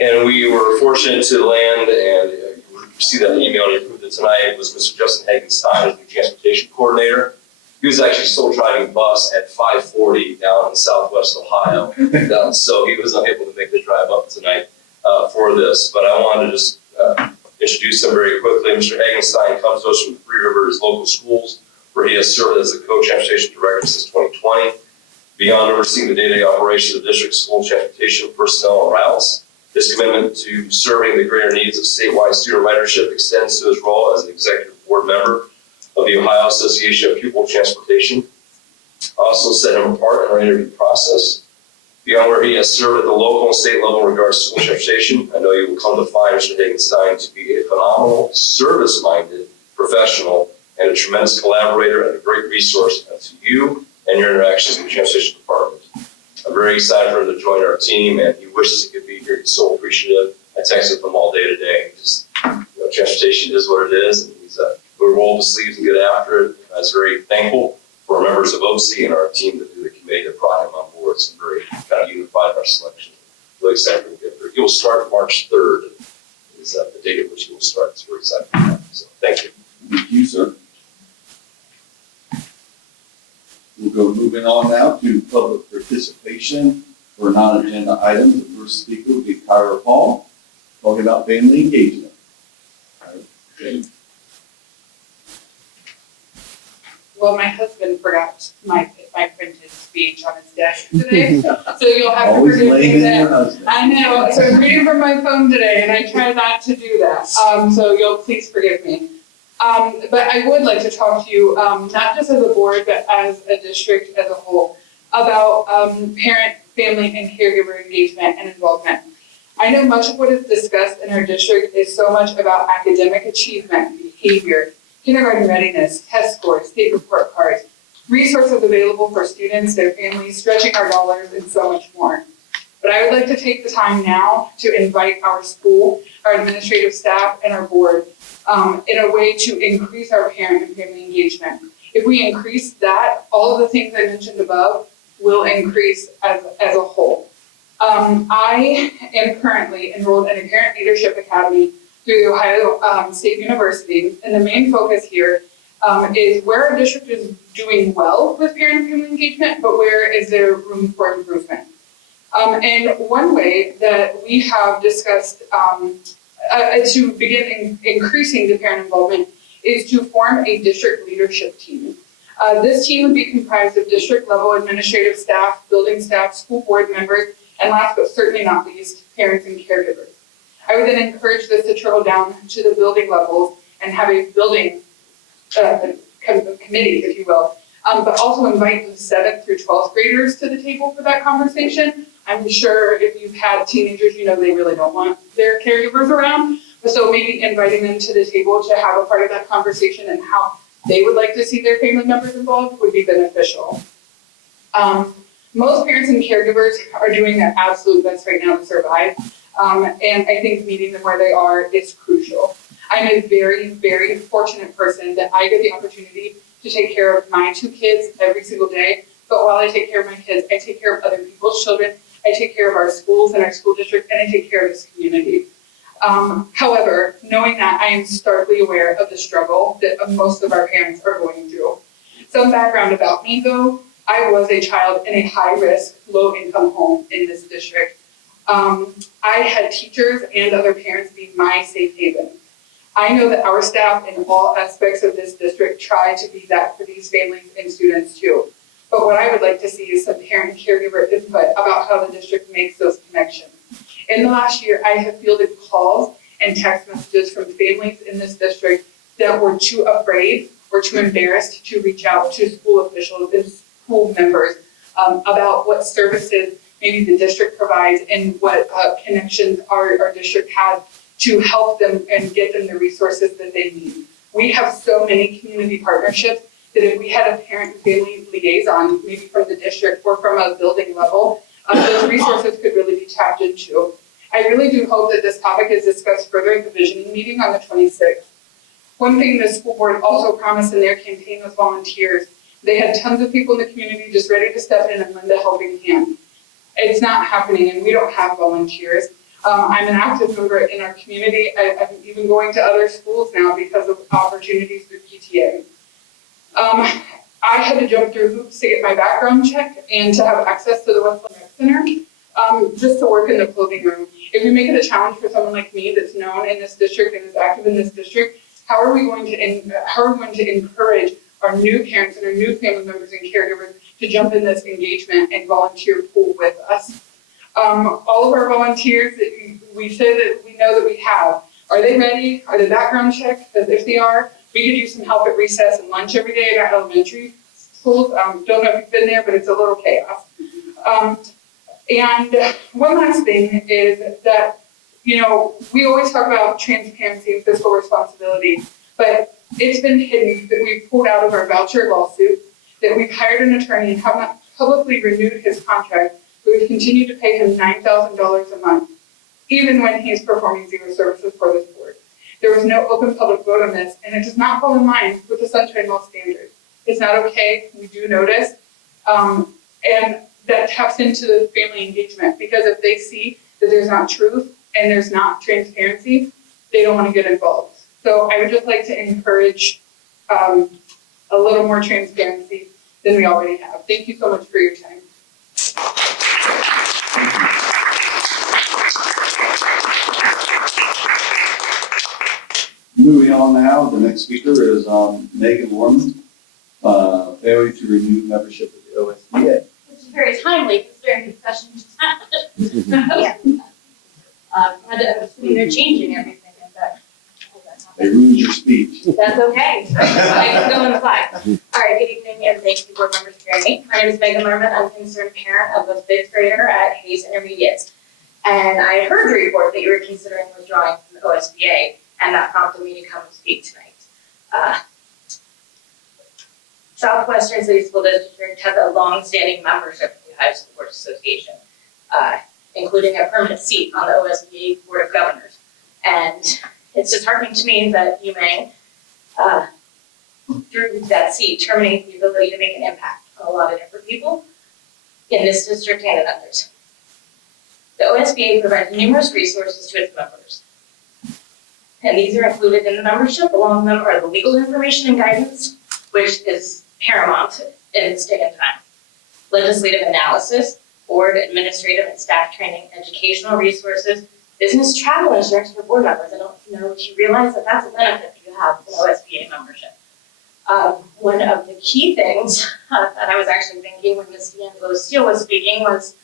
And we were fortunate to land, and you see that email and you approved it tonight, was Mr. Justin Hagenstein, as the transportation coordinator. He was actually still driving bus at 5:40 down in Southwest Ohio, so he was unable to make the drive up tonight. for this, but I wanted to just introduce him very quickly. Mr. Hagenstein comes to us from Three Rivers Local Schools, where he has served as the co-transportation director since 2020. Beyond overseeing the day-to-day operations of district school transportation personnel and routes, his commitment to serving the greater needs of statewide student ridership extends to his role as an executive board member of the Ohio Association of Pupil Transportation. Also set him apart in our interview process. Beyond where he has served at the local and state level in regards to school transportation, I know you will come to find Mr. Hagenstein to be a phenomenal, service-minded professional and a tremendous collaborator and a great resource to you and your interactions with the transportation department. I'm very excited for him to join our team, and he wishes he could be here. He's so appreciative. I text with him all day today. Just, transportation is what it is, and he's going to roll up his sleeves and get after it. I was very thankful for our members of OC and our team that do the committee that brought him on board. So very kind of unified in our selection. Really excited for him to get there. He will start March 3rd. Is the date at which he will start. So we're excited for that. So thank you. Thank you, sir. We'll go moving on now to public participation for non-agenda items. The first speaker will be Kyra Paul, talking about family engagement. Well, my husband forgot my printed speech on his desk today, so you'll have to Always forgive laying me in that. your husband. I know, so I'm reading from my phone today, and I try not to do that, so you'll please forgive me. But I would like to talk to you, not just as a board, but as a district as a whole, about parent, family, and caregiver engagement and involvement. I know much of what is discussed in our district is so much about academic achievement, behavior, kindergarten readiness, test scores, state report cards, resources available for students, their families, stretching our dollars, and so much more. But I would like to take the time now to invite our school, our administrative staff, and our board in a way to increase our parent and family engagement. If we increase that, all of the things I mentioned above will increase as a whole. I am currently enrolled in a Parent Leadership Academy through the Ohio State University, and the main focus here is where our district is doing well with parent and family engagement, but where is there room for improvement. And one way that we have discussed to begin increasing the parent involvement is to form a district leadership team. This team would be comprised of district level administrative staff, building staff, school board members, and last but certainly not least, parents and caregivers. I would then encourage this to trickle down to the building levels and have a building committee, if you will, but also invite the 7th through 12th graders to the table for that conversation. I'm sure if you've had teenagers, you know they really don't want their caregivers around. So maybe inviting them to the table to have a part of that conversation and how they would like to see their family members involved would be beneficial. Most parents and caregivers are doing their absolute best right now to survive. And I think meeting them where they are is crucial. I'm a very, very fortunate person that I get the opportunity to take care of my 2 kids every single day. But while I take care of my kids, I take care of other people's children. I take care of our schools and our school district, and I take care of this community. However, knowing that, I am starkly aware of the struggle that most of our parents are going through. Some background about me, though. I was a child in a high-risk, low-income home in this district. I had teachers and other parents be my safe haven. I know that our staff in all aspects of this district try to be that for these families and students too. But what I would like to see is some parent and caregiver input about how the district makes those connections. In the last year, I have fielded calls and text messages from families in this district that were too afraid or too embarrassed to reach out to school officials and school members about what services maybe the district provides and what connections our district has to help them and get them the resources that they need. We have so many community partnerships that if we had a parent and family liaison, maybe from the district or from a building level, those resources could really be tapped into. I really do hope that this topic is discussed further at the visioning meeting on the 26th. One thing the school board also promised in their campaign was volunteers. They had tons of people in the community just ready to step in and lend a helping hand. It's not happening, and we don't have volunteers. I'm an active member in our community. I'm even going to other schools now because of opportunities through PTA. I had to jump through hoops to get my background check and to have access to the Westland Rec Center. just to work in the clothing room. If we make it a challenge for someone like me that's known in this district and is active in this district, how are we going to encourage our new parents and our new family members and caregivers to jump in this engagement and volunteer pool with us? All of our volunteers that we say that we know that we have, are they ready? Are they background checked? Because if they are, we could use some help at recess and lunch every day at our elementary schools. Don't know if you've been there, but it's a little chaos. And one last thing is that, you know, we always talk about transparency and fiscal responsibility, but it's been hidden that we've pulled out of our voucher lawsuit, that we've hired an attorney and have not publicly renewed his contract, but we've continued to pay him $9,000 a month, even when he's performing zero services for this board. There was no open public vote on this, and it does not fall in line with the Sunshine Law standards. It's not okay, we do notice, and that taps into the family engagement, because if they see that there's not truth and there's not transparency, they don't want to get involved. So I would just like to encourage a little more transparency than we already have. Thank you so much for your time. Moving on now, the next speaker is Megan Lorman, failure to renew membership with the OSBA. Which is very timely considering the session just happened. I'm assuming they're changing everything, and that. They ruined your speech. That's okay. I can go on the fly. All right, good evening, and thank you, board members, for hearing me. My name is Megan Lerman. I'm a concerned parent of a fifth grader at Hayes Intermediate. And I heard the report that you were considering withdrawing from the OSBA, and that prompted me to come and speak tonight. Southwestern City School District has a long-standing membership with the Ohio School Board Association, including a permanent seat on the OSBA Board of Governors. And it's disheartening to me that you may, through that seat, terminate the ability to make an impact on a lot of different people in this district and in others. The OSBA provides numerous resources to its members. And these are included in the membership. Along them are the legal information and guidance, which is paramount in its day and time. Legislative analysis, board administrative and staff training, educational resources, business travel insurance for board members. I don't know if you realize that that's a benefit that you have with an OSBA membership. One of the key things that I was actually thinking when Ms. D'Angelo Steele was speaking was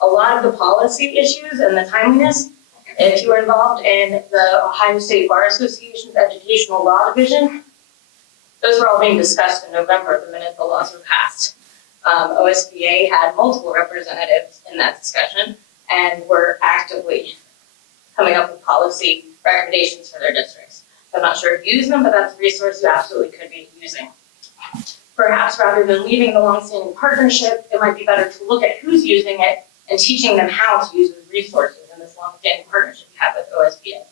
a lot of the policy issues and the timeliness. If you were involved in the Ohio State Bar Association's Educational Law Division, those were all being discussed in November the minute the laws were passed. OSBA had multiple representatives in that discussion and were actively coming up with policy recommendations for their districts. I'm not sure if you use them, but that's a resource you absolutely could be using. Perhaps rather than leaving the longstanding partnership, it might be better to look at who's using it and teaching them how to use those resources in this longstanding partnership you have with OSBA.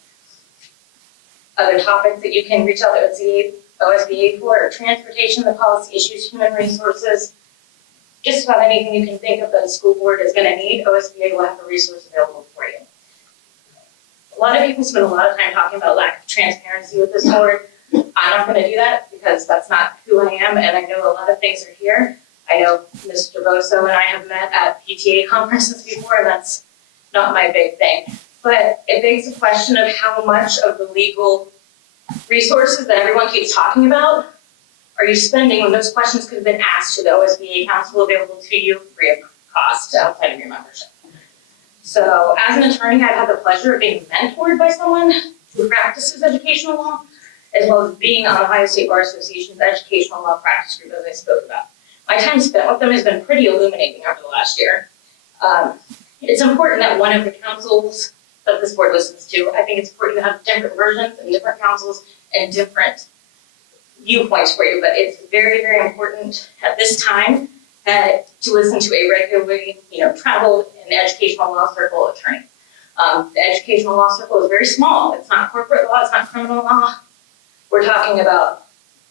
Other topics that you can reach out to OSBA for are transportation, the policy issues, human resources. Just about anything you can think of that a school board is going to need, OSBA will have a resource available for you. A lot of people spend a lot of time talking about lack of transparency with this board. I'm not going to do that because that's not who I am, and I know a lot of things are here. I know Mr. Boso and I have met at PTA conferences before, and that's not my big thing. But it begs the question of how much of the legal resources that everyone keeps talking about are you spending when those questions could have been asked to the OSBA council available to you free of cost outside of your membership. So as an attorney, I've had the pleasure of being mentored by someone who practices educational law, as well as being on the Ohio State Bar Association's educational law practice group, as I spoke about. My time spent with them has been pretty illuminating over the last year. It's important that one of the councils that this board listens to, I think it's important to have different versions and different councils and different viewpoints for you, but it's very, very important at this time to listen to a regularly, traveled in educational law circle attorney. The educational law circle is very small. It's not corporate law, it's not criminal law. We're talking about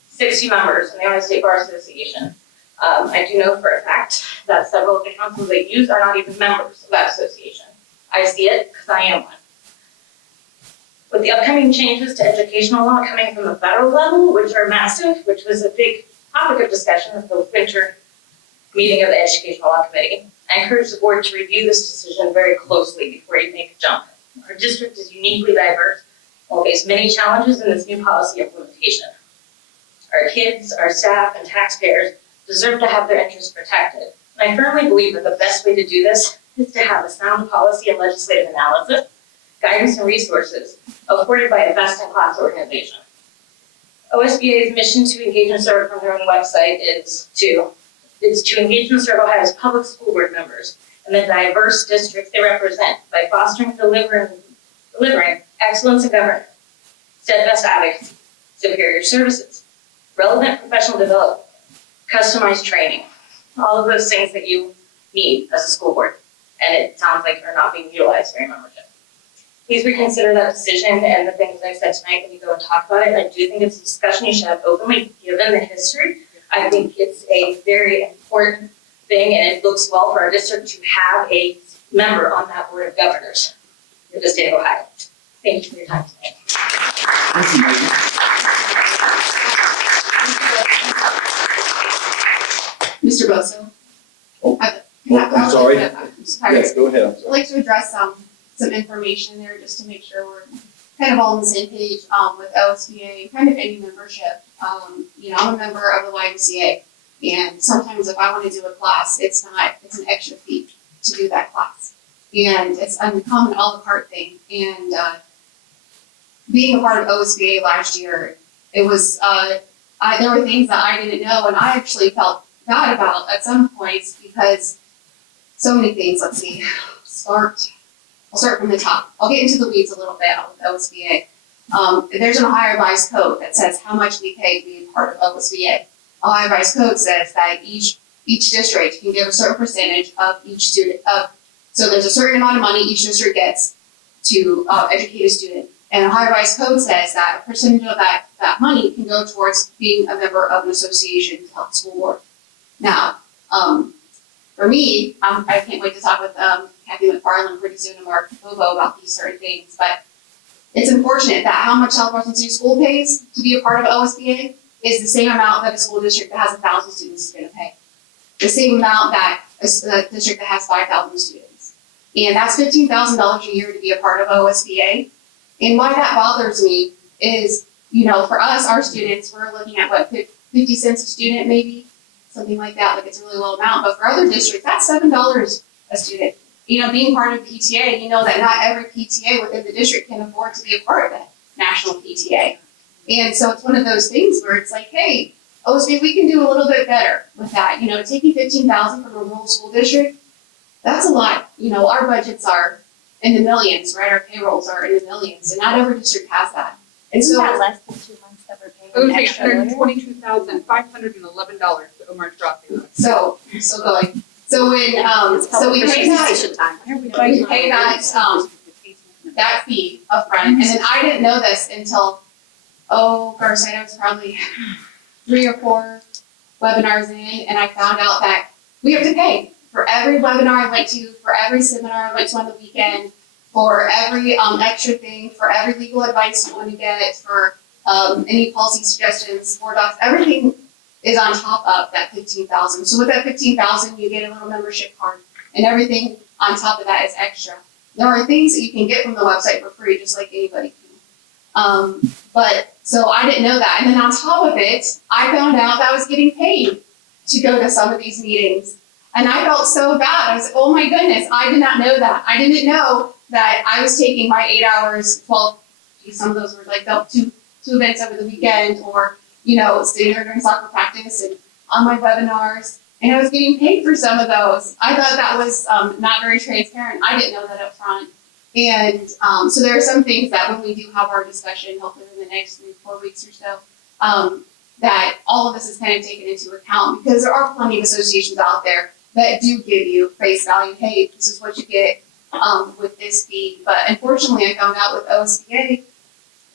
60 members in the Ohio State Bar Association. I do know for a fact that several of the councils they use are not even members of that association. I see it because I am one. With the upcoming changes to educational law coming from the federal level, which are massive, which was a big topic of discussion at the winter meeting of the Educational Law Committee. I encourage the board to review this decision very closely before you make a jump. Our district is uniquely diverse and will face many challenges in this new policy implementation. Our kids, our staff, and taxpayers deserve to have their interests protected. And I firmly believe that the best way to do this is to have a sound policy and legislative analysis, guidance, and resources afforded by a best-in-class organization. OSBA's mission to engage and serve from their own website is to engage and serve Ohio's public school board members and the diverse districts they represent by fostering and delivering excellence in governance, steadfast advocacy, superior services, relevant professional development, customized training, all of those things that you need as a school board, and it sounds like are not being utilized for your membership. Please reconsider that decision and the things I've said tonight when you go and talk about it. I do think it's a discussion you should have openly, given the history. I think it's a very important thing, and it looks well for our district to have a member on that board of governors for the state of Ohio. Thank you for your time tonight. Thank you, Megan. Mr. Bosso? Oh, Can I- I'm sorry. I'm sorry. Yes, go ahead, I'm I'd sorry. like to address some information there just to make sure we're kind of all on the same page with OSBA and kind of any membership. I'm a member of the YMCA, and sometimes if I want to do a class, it's an extra fee to do that class. And it's become an a la carte thing. And being a part of OSBA last year, it was there were things that I didn't know, and I actually felt bad about at some points because so many things. Let's see. I'll start from the top. I'll get into the weeds a little bit with OSBA. There's an Ohio Revised Code that says how much we pay to be a part of OSBA. Ohio Revised Code says that each district can give a certain percentage of each student. So there's a certain amount of money each district gets to educate a student. And Ohio Revised Code says that a percentage of that money can go towards being a member of an association to help the school board. Now, for me, I can't wait to talk with Kathy McFarland pretty soon and Mark Bobo about these certain things, but it's unfortunate that how much South Washington City School pays to be a part of OSBA is the same amount that a school district that has 1,000 students is going to pay. The same amount that a district that has 5,000 students. And that's $15,000 a year to be a part of OSBA. And why that bothers me is, for us, our students, we're looking at 50 cents a student maybe, something like that, like it's a really low amount. But for other districts, that's $7 a student. Being part of PTA, you know that not every PTA within the district can afford to be a part of that national PTA. And so it's one of those things where it's like, hey, OSBA, we can do a little bit better with that. Taking $15,000 from a rural school district, that's a lot. Our budgets are in the millions, right? Our payrolls are in the millions, and not every district has that. And Isn't so that less than 2 months that we're paying? It was an like extra lawyer? $122,511 that Omar dropped in. so going. So when so we pay that Time. we pay that fee upfront, and then I didn't know this until Garcia, I was probably 3 or 4 webinars in, and I found out that we have to pay for every webinar I went to, for every seminar I went to on the weekend, for every extra thing, for every legal advice you want to get, for any policy suggestions, board docs, everything is on top of that $15,000. So with that $15,000, you get a little membership card, and everything on top of that is extra. There are things that you can get from the website for free, just like anybody can. But so I didn't know that, and then on top of it, I found out that I was getting paid to go to some of these meetings, and I felt so bad. I was like, oh my goodness, I did not know that. I didn't know that I was taking my 8 hours. Well, some of those were like two events over the weekend, or sitting there during soccer practice and on my webinars, and I was getting paid for some of those. I thought that was not very transparent. I didn't know that up front. And so there are some things that when we do have our discussion, hopefully in the next 3 or 4 weeks or so, that all of this is kind of taken into account, because there are plenty of associations out there that do give you face value. Hey, this is what you get with this fee. But unfortunately, I found out with OSBA,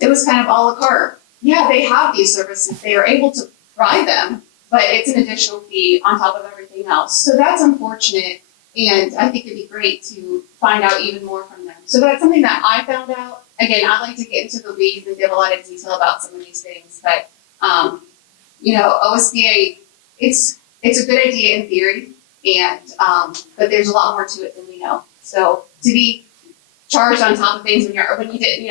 it was kind of a la carte. Yeah, they have these services. They are able to provide them, but it's an additional fee on top of everything else. So that's unfortunate, and I think it'd be great to find out even more from them. So that's something that I found out. Again, I'd like to get into the weeds and give a lot of detail about some of these things, but OSBA, it's it's a good idea in theory, and, but there's a lot more to it than we know. So to be charged on top of things when you did,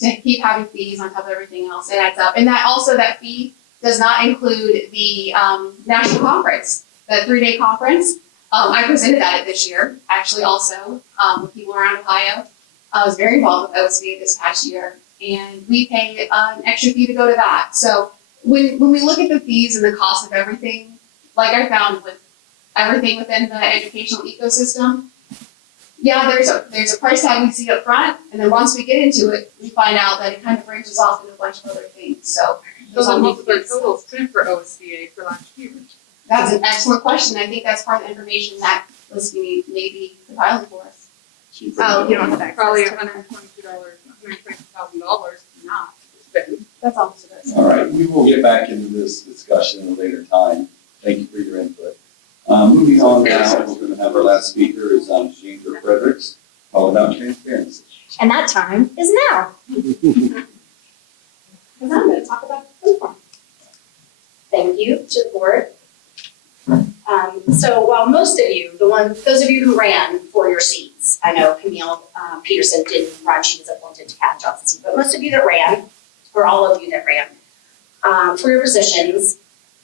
to keep having fees on top of everything else, it adds up. And that fee does not include the, national conference, the 3-day conference. I presented at it this year, actually also, with people around Ohio. I was very involved with OSBA this past year, and we pay an extra fee to go to that. So when we look at the fees and the cost of everything, like I found with everything within the educational ecosystem, yeah, there's a price tag we see up front, and then once we get into it, we find out that it kind of branches off into a bunch of other things. So Those are most of our totals spent for OSBA for last year. that's an excellent question. I think that's part of the information that was maybe compiling for us. Oh, you don't have access Probably to $122,000 not spent. That's almost it. All right, we will get back into this discussion at a later time. Thank you for your input. Moving on now, we're going to have our last speaker is Chandra Fredericks, all about transparency. And that time is now. Because I'm going to talk about food farm. Thank you to the board. So while most of you, those of you who ran for your seats, I know Camille Peterson didn't run, she was appointed to Kathy Johnson's seat, but most of you that ran, or all of you that ran, for your positions,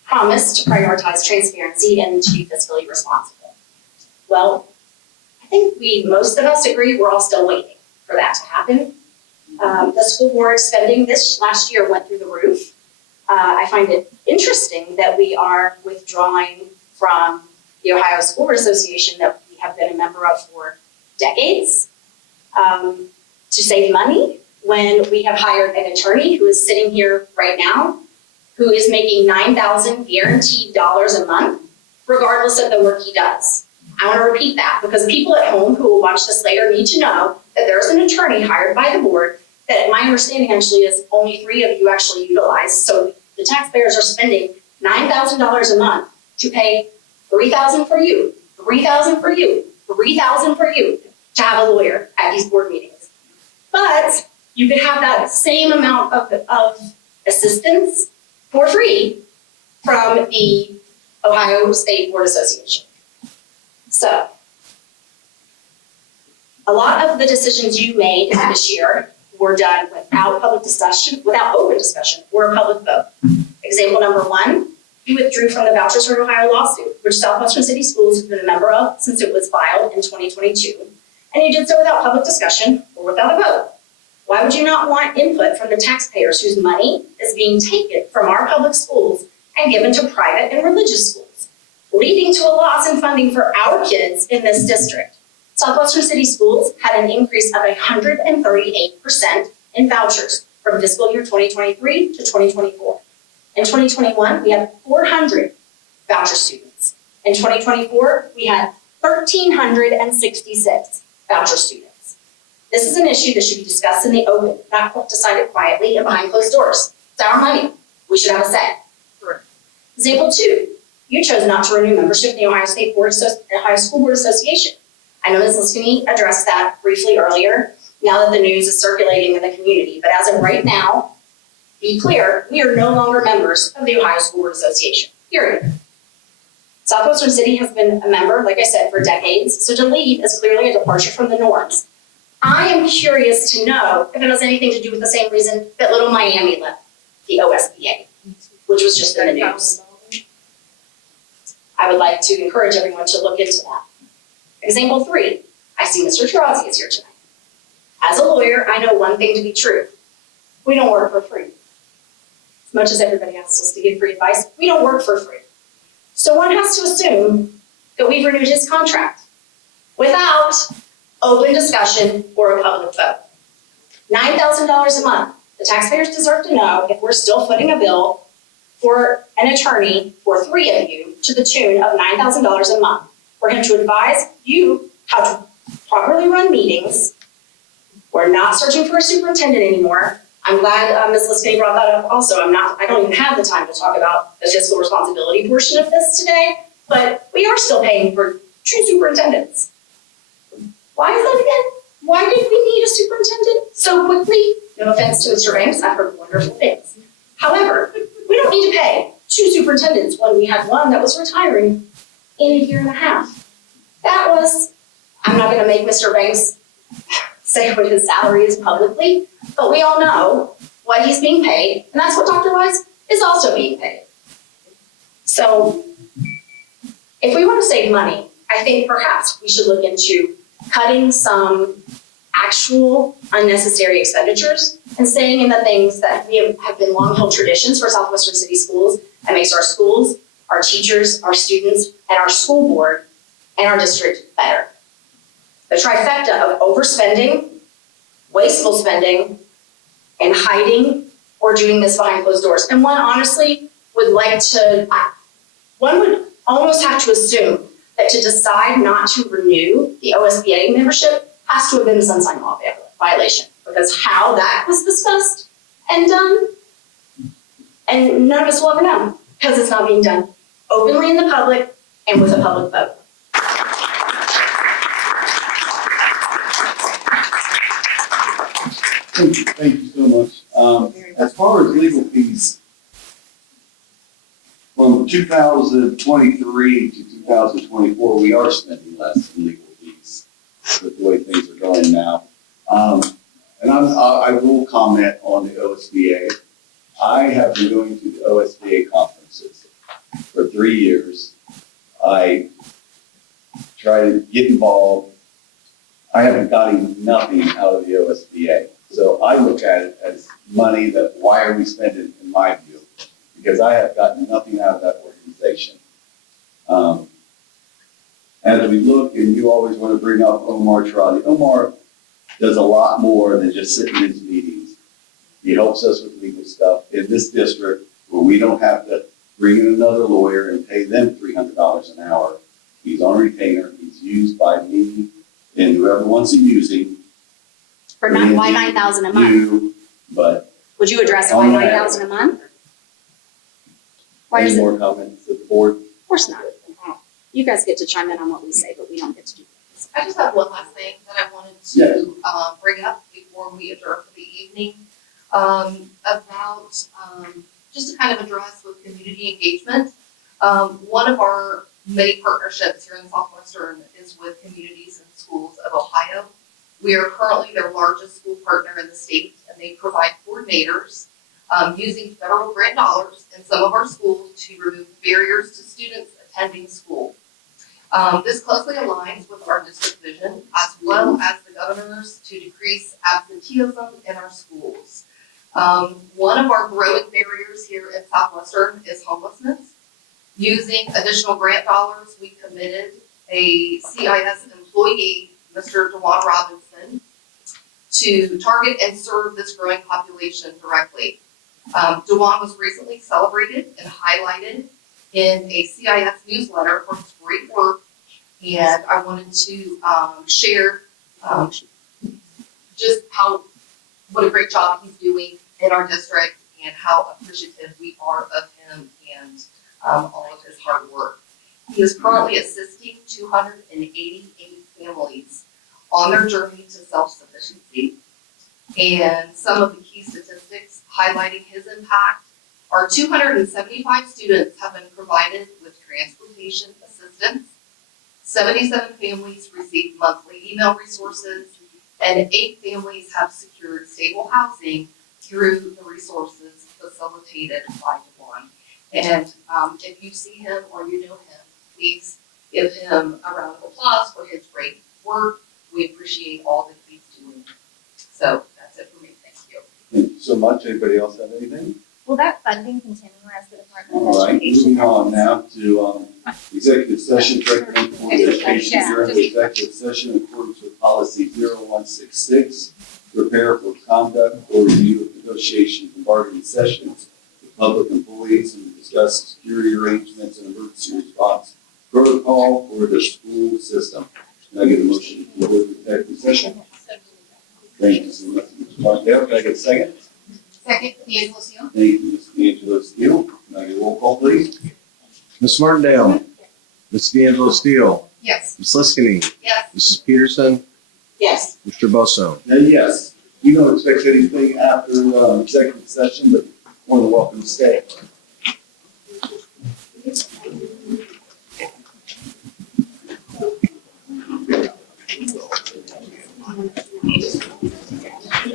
promised to prioritize transparency and to be fiscally responsible. Well, I think most of us agree we're all still waiting for that to happen. The school board spending this last year went through the roof. I find it interesting that we are withdrawing from the Ohio School Board Association that we have been a member of for decades to save money when we have hired an attorney who is sitting here right now who is making $9,000 guaranteed dollars a month, regardless of the work he does. I want to repeat that because people at home who will watch this later need to know that there's an attorney hired by the board that my understanding actually is only 3 of you actually utilize. So the taxpayers are spending $9,000 a month to pay $3,000 for you, $3,000 for you, $3,000 for you to have a lawyer at these board meetings. But you could have that same amount of assistance for free from the Ohio State Board Association. So, a lot of the decisions you made this year were done without public discussion, without open discussion, or a public vote. Example number 1, you withdrew from the Vouchers for Ohio lawsuit, which Southwestern City Schools has been a member of since it was filed in 2022. And you did so without public discussion or without a vote. Why would you not want input from the taxpayers whose money is being taken from our public schools and given to private and religious schools, leading to a loss in funding for our kids in this district? Southwestern City Schools had an increase of 138% in vouchers from fiscal year 2023 to 2024. In 2021, we had 400 voucher students. In 2024, we had 1,366 voucher students. This is an issue that should be discussed in the open, not decided quietly and behind closed doors. It's our money. We should have a say. Correct. Example 2, you chose not to renew membership in the Ohio School Board Association. I know Ms. Liskini addressed that briefly earlier, now that the news is circulating in the community. But as of right now, be clear, we are no longer members of the Ohio School Board Association, period. Southwestern City has been a member, like I said, for decades, so to leave is clearly a departure from the norms. I am curious to know if it has anything to do with the same reason that Little Miami left the OSBA, which was just in the news. I would like to encourage everyone to look into that. Example 3, I see Mr. Tarazi is here tonight. As a lawyer, I know one thing to be true. We don't work for free. As much as everybody asks us to give free advice, we don't work for free. So one has to assume that we've renewed his contract without open discussion or a public vote. $9,000 a month. The taxpayers deserve to know if we're still footing a bill for an attorney for 3 of you to the tune of $9,000 a month. We're going to advise you how to properly run meetings. We're not searching for a superintendent anymore. I'm glad Ms. Liskini brought that up also. I don't even have the time to talk about the fiscal responsibility portion of this today, but we are still paying for true superintendents. Why is that again? Why did we need a superintendent so quickly? No offense to Mr. Banks, I've heard wonderful things. However, we don't need to pay 2 superintendents when we had one that was retiring in a year and a half. That was, I'm not gonna make Mr. Banks say what his salary is publicly, but we all know what he's being paid, and that's what Dr. Wise is also being paid. So if we want to save money, I think perhaps we should look into cutting some actual unnecessary expenditures and staying in the things that have been long-held traditions for Southwestern City Schools and makes our schools, our teachers, our students, and our school board and our district better. The trifecta of overspending, wasteful spending, and hiding or doing this behind closed doors. And one honestly would like to, one would almost have to assume that to decide not to renew the OSBA membership has to have been a Sunshine Law violation, because how that was discussed and done, and none of us will ever know, because it's not being done openly in the public and with a public vote. Thank you so much. As far as legal fees, from 2023 to 2024, we are spending less in legal fees with the way things are going now. And I will comment on the OSBA. I have been going to the OSBA conferences for 3 years. I try to get involved. I haven't gotten nothing out of the OSBA. So I look at it as money that, why are we spending it, in my view? Because I have gotten nothing out of that organization. As we look, and you always want to bring up Omar Trotty. Omar does a lot more than just sitting in his meetings. He helps us with legal stuff in this district where we don't have to bring in another lawyer and pay them $300 an hour. He's on retainer. He's used by me and whoever wants to use him. For why $9,000 a month? But Would you address why $9,000 a month? Why is any it? more comments at the board? Of course not. You guys get to chime in on what we say, but we don't get to do this. I just have one last thing that I wanted Yes. to bring up before we adjourn for the evening. About just to kind of address with community engagement. One of our many partnerships here in Southwestern is with Communities and Schools of Ohio. We are currently their largest school partner in the state, and they provide coordinators using federal grant dollars in some of our schools to remove barriers to students attending school. This closely aligns with our district vision, as well as the governor's, to decrease absenteeism in our schools. One of our growing barriers here in Southwestern is homelessness. Using additional grant dollars, we committed a CIS employee, Mr. DeJuan Robinson, to target and serve this growing population directly. DeJuan was recently celebrated and highlighted in a CIS newsletter for his great work, and I wanted to share just what a great job he's doing in our district and how appreciative we are of him and all of his hard work. He is currently assisting 288 families on their journey to self-sufficiency. And some of the key statistics highlighting his impact are 275 students have been provided with transportation assistance, 77 families received monthly email resources, and 8 families have secured stable housing through the resources facilitated by DeJuan. And if you see him or you know him, please give him a round of applause for his great work. We appreciate all that he's doing. So that's it for me. Thank you. Thank you so much. Anybody else have anything? Will that funding continue as the Department All of right, Education? moving on now to executive session, recommend for education during the executive session in accordance with policy 0166, prepare for conduct or review of negotiations and bargaining sessions with public employees and discuss security arrangements and emergency response protocol for the school system. Can I get a motion to go with executive session? Thank you so much, Mr. Martell. Can I get a second? Second, D'Angelo Steele. Thank you, Mr. D'Angelo Steele. Can I get a roll call, please? Ms. Martindale, Ms. D'Angelo Steele, Yes. Ms. Liskini, Yes. Mrs. Peterson, Yes. Mr. Bosso. Yes. We don't expect anything after executive session, but more than welcome to stay.